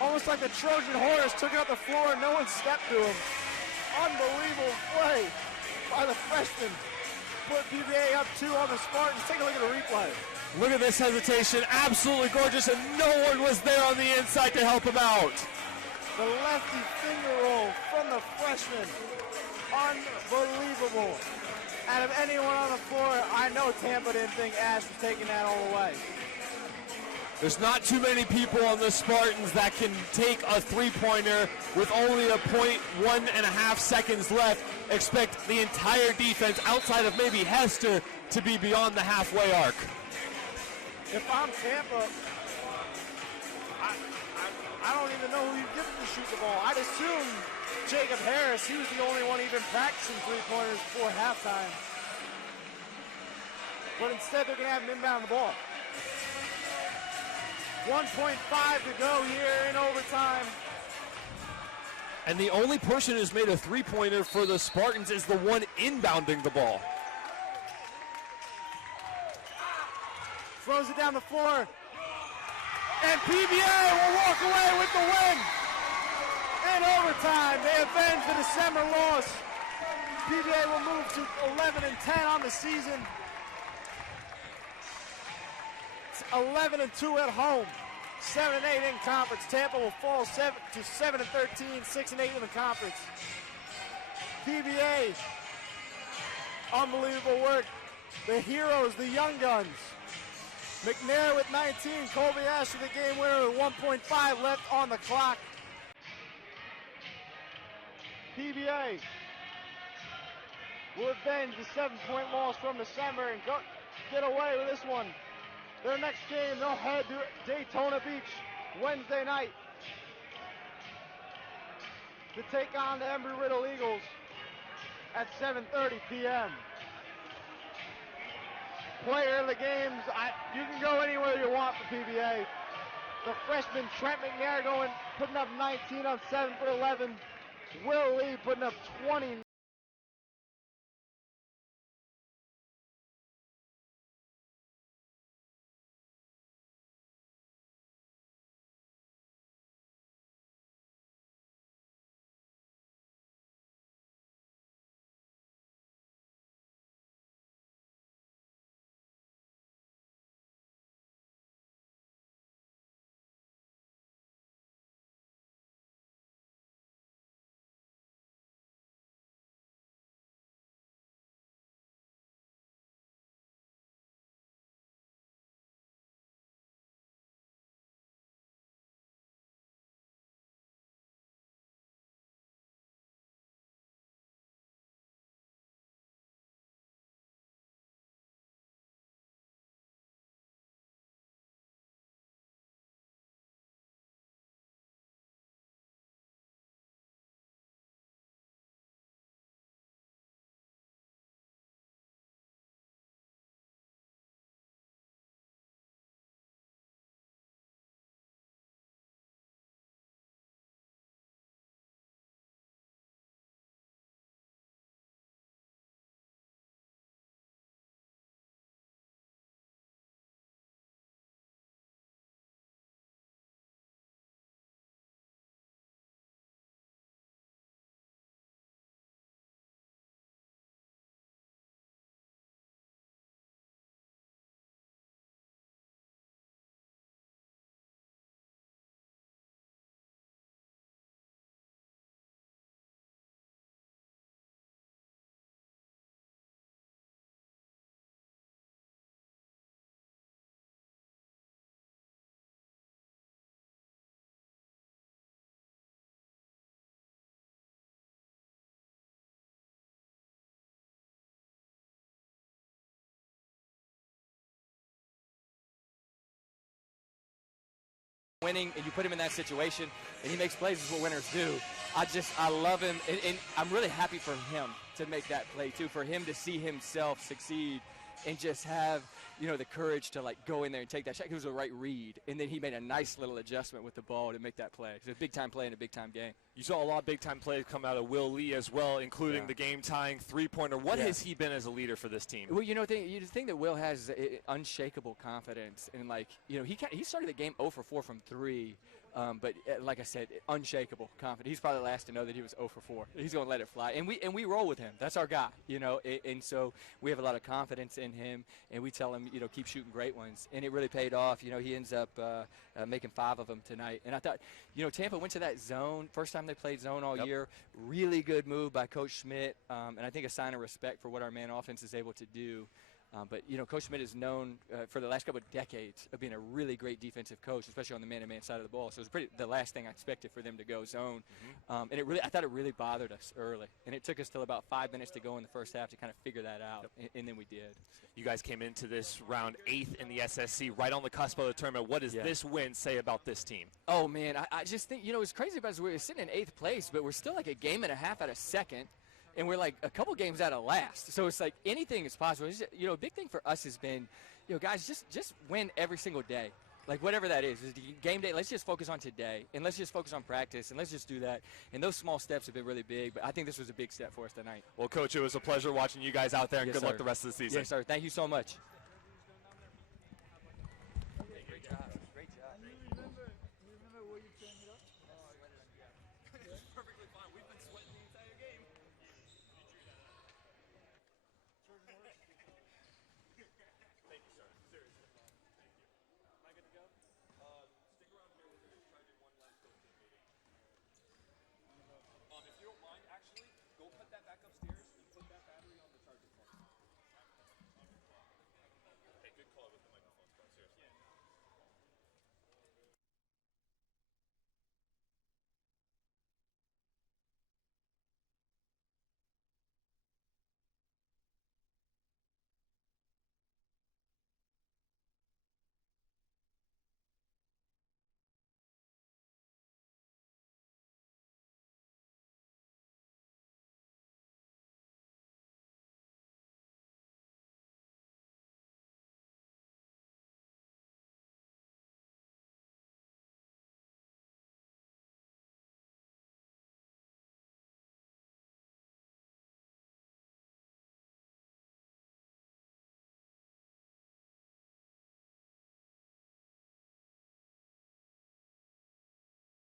almost like the Trojan horse, took it up the floor and no one stepped to him. Unbelievable play by the freshman. Put PBA up 2 on the Spartans. Take a look at the replay. Look at this hesitation. Absolutely gorgeous, and no one was there on the inside to help him out. The lefty finger roll from the freshman. Unbelievable. Out of anyone on the floor, I know Tampa didn't think Ash was taking that all the way. There's not too many people on the Spartans that can take a three-pointer with only 1.5 seconds left. Expect the entire defense, outside of maybe Hester, to be beyond the halfway arc. If I'm Tampa, I don't even know who you'd give to shoot the ball. I'd assume Jacob Harris. He was the only one even practicing three-pointers before halftime. But instead, they're going to have him inbound the ball. 1.5 to go here in overtime. And the only person who's made a three-pointer for the Spartans is the one inbounding the ball. Throws it down the floor. And PBA will walk away with the win. In overtime, they avenge the December loss. PBA will move to 11-10 on the season. It's 11-2 at home. 7-8 in conference. Tampa will fall to 7-13, 6-8 in the conference. PBA, unbelievable work. The heroes, the young guns. McNair with 19, Colby Asher the game winner with 1.5 left on the clock. PBA will avenge the 7-point loss from December and get away with this one. Their next game, they'll head to Daytona Beach Wednesday night to take on the Embry-Riddle Eagles at 7:30 p.m. Player of the games, you can go anywhere you want for PBA. The freshman Trent McNair putting up 19 on 7 for 11. Will Lee putting up 20. Winning, and you put him in that situation, and he makes plays is what winners do. I love him, and I'm really happy for him to make that play too, for him to see himself succeed and just have, the courage to go in there and take that shot. It was the right read, and then he made a nice little adjustment with the ball to make that play. It was a big-time play in a big-time game. You saw a lot of big-time plays come out of Will Lee as well, including the game-tying three-pointer. What has he been as a leader for this team? Well, you think that Will has unshakable confidence, and he started the game 0 for 4 from 3. But like I said, unshakable confidence. He's probably the last to know that he was 0 for 4. He's going to let it fly, and we roll with him. That's our guy, and so we have a lot of confidence in him, and we tell him, keep shooting great ones, and it really paid off. He ends up making 5 of them tonight, and I thought, Tampa went to that zone first time they played zone all year. Really good move by Coach Schmidt, and I think a sign of respect for what our man offense is able to do. But Coach Schmidt is known for the last couple of decades of being a really great defensive coach, especially on the man-to-man side of the ball. So it was the last thing I expected for them to go zone. And I thought it really bothered us early. And it took us till about 5 minutes to go in the first half to kind of figure that out, and then we did. You guys came into this round 8th in the SSC, right on the cusp of the tournament. What does this win say about this team? Oh, man, I just think, what's crazy about it is we're sitting in 8th place, but we're still like a game and a half out of 2nd. And we're like a couple games out of last. So it's like anything is possible. A big thing for us has been, guys, just win every single day. Like, whatever that is game day. Let's just focus on today, and let's just focus on practice, and let's just do that. And those small steps have been really big, but I think this was a big step for us tonight. Well, Coach, it was a pleasure watching you guys out there, and Yes, good luck sir. the rest of the season. Yes, sir. Thank you so much.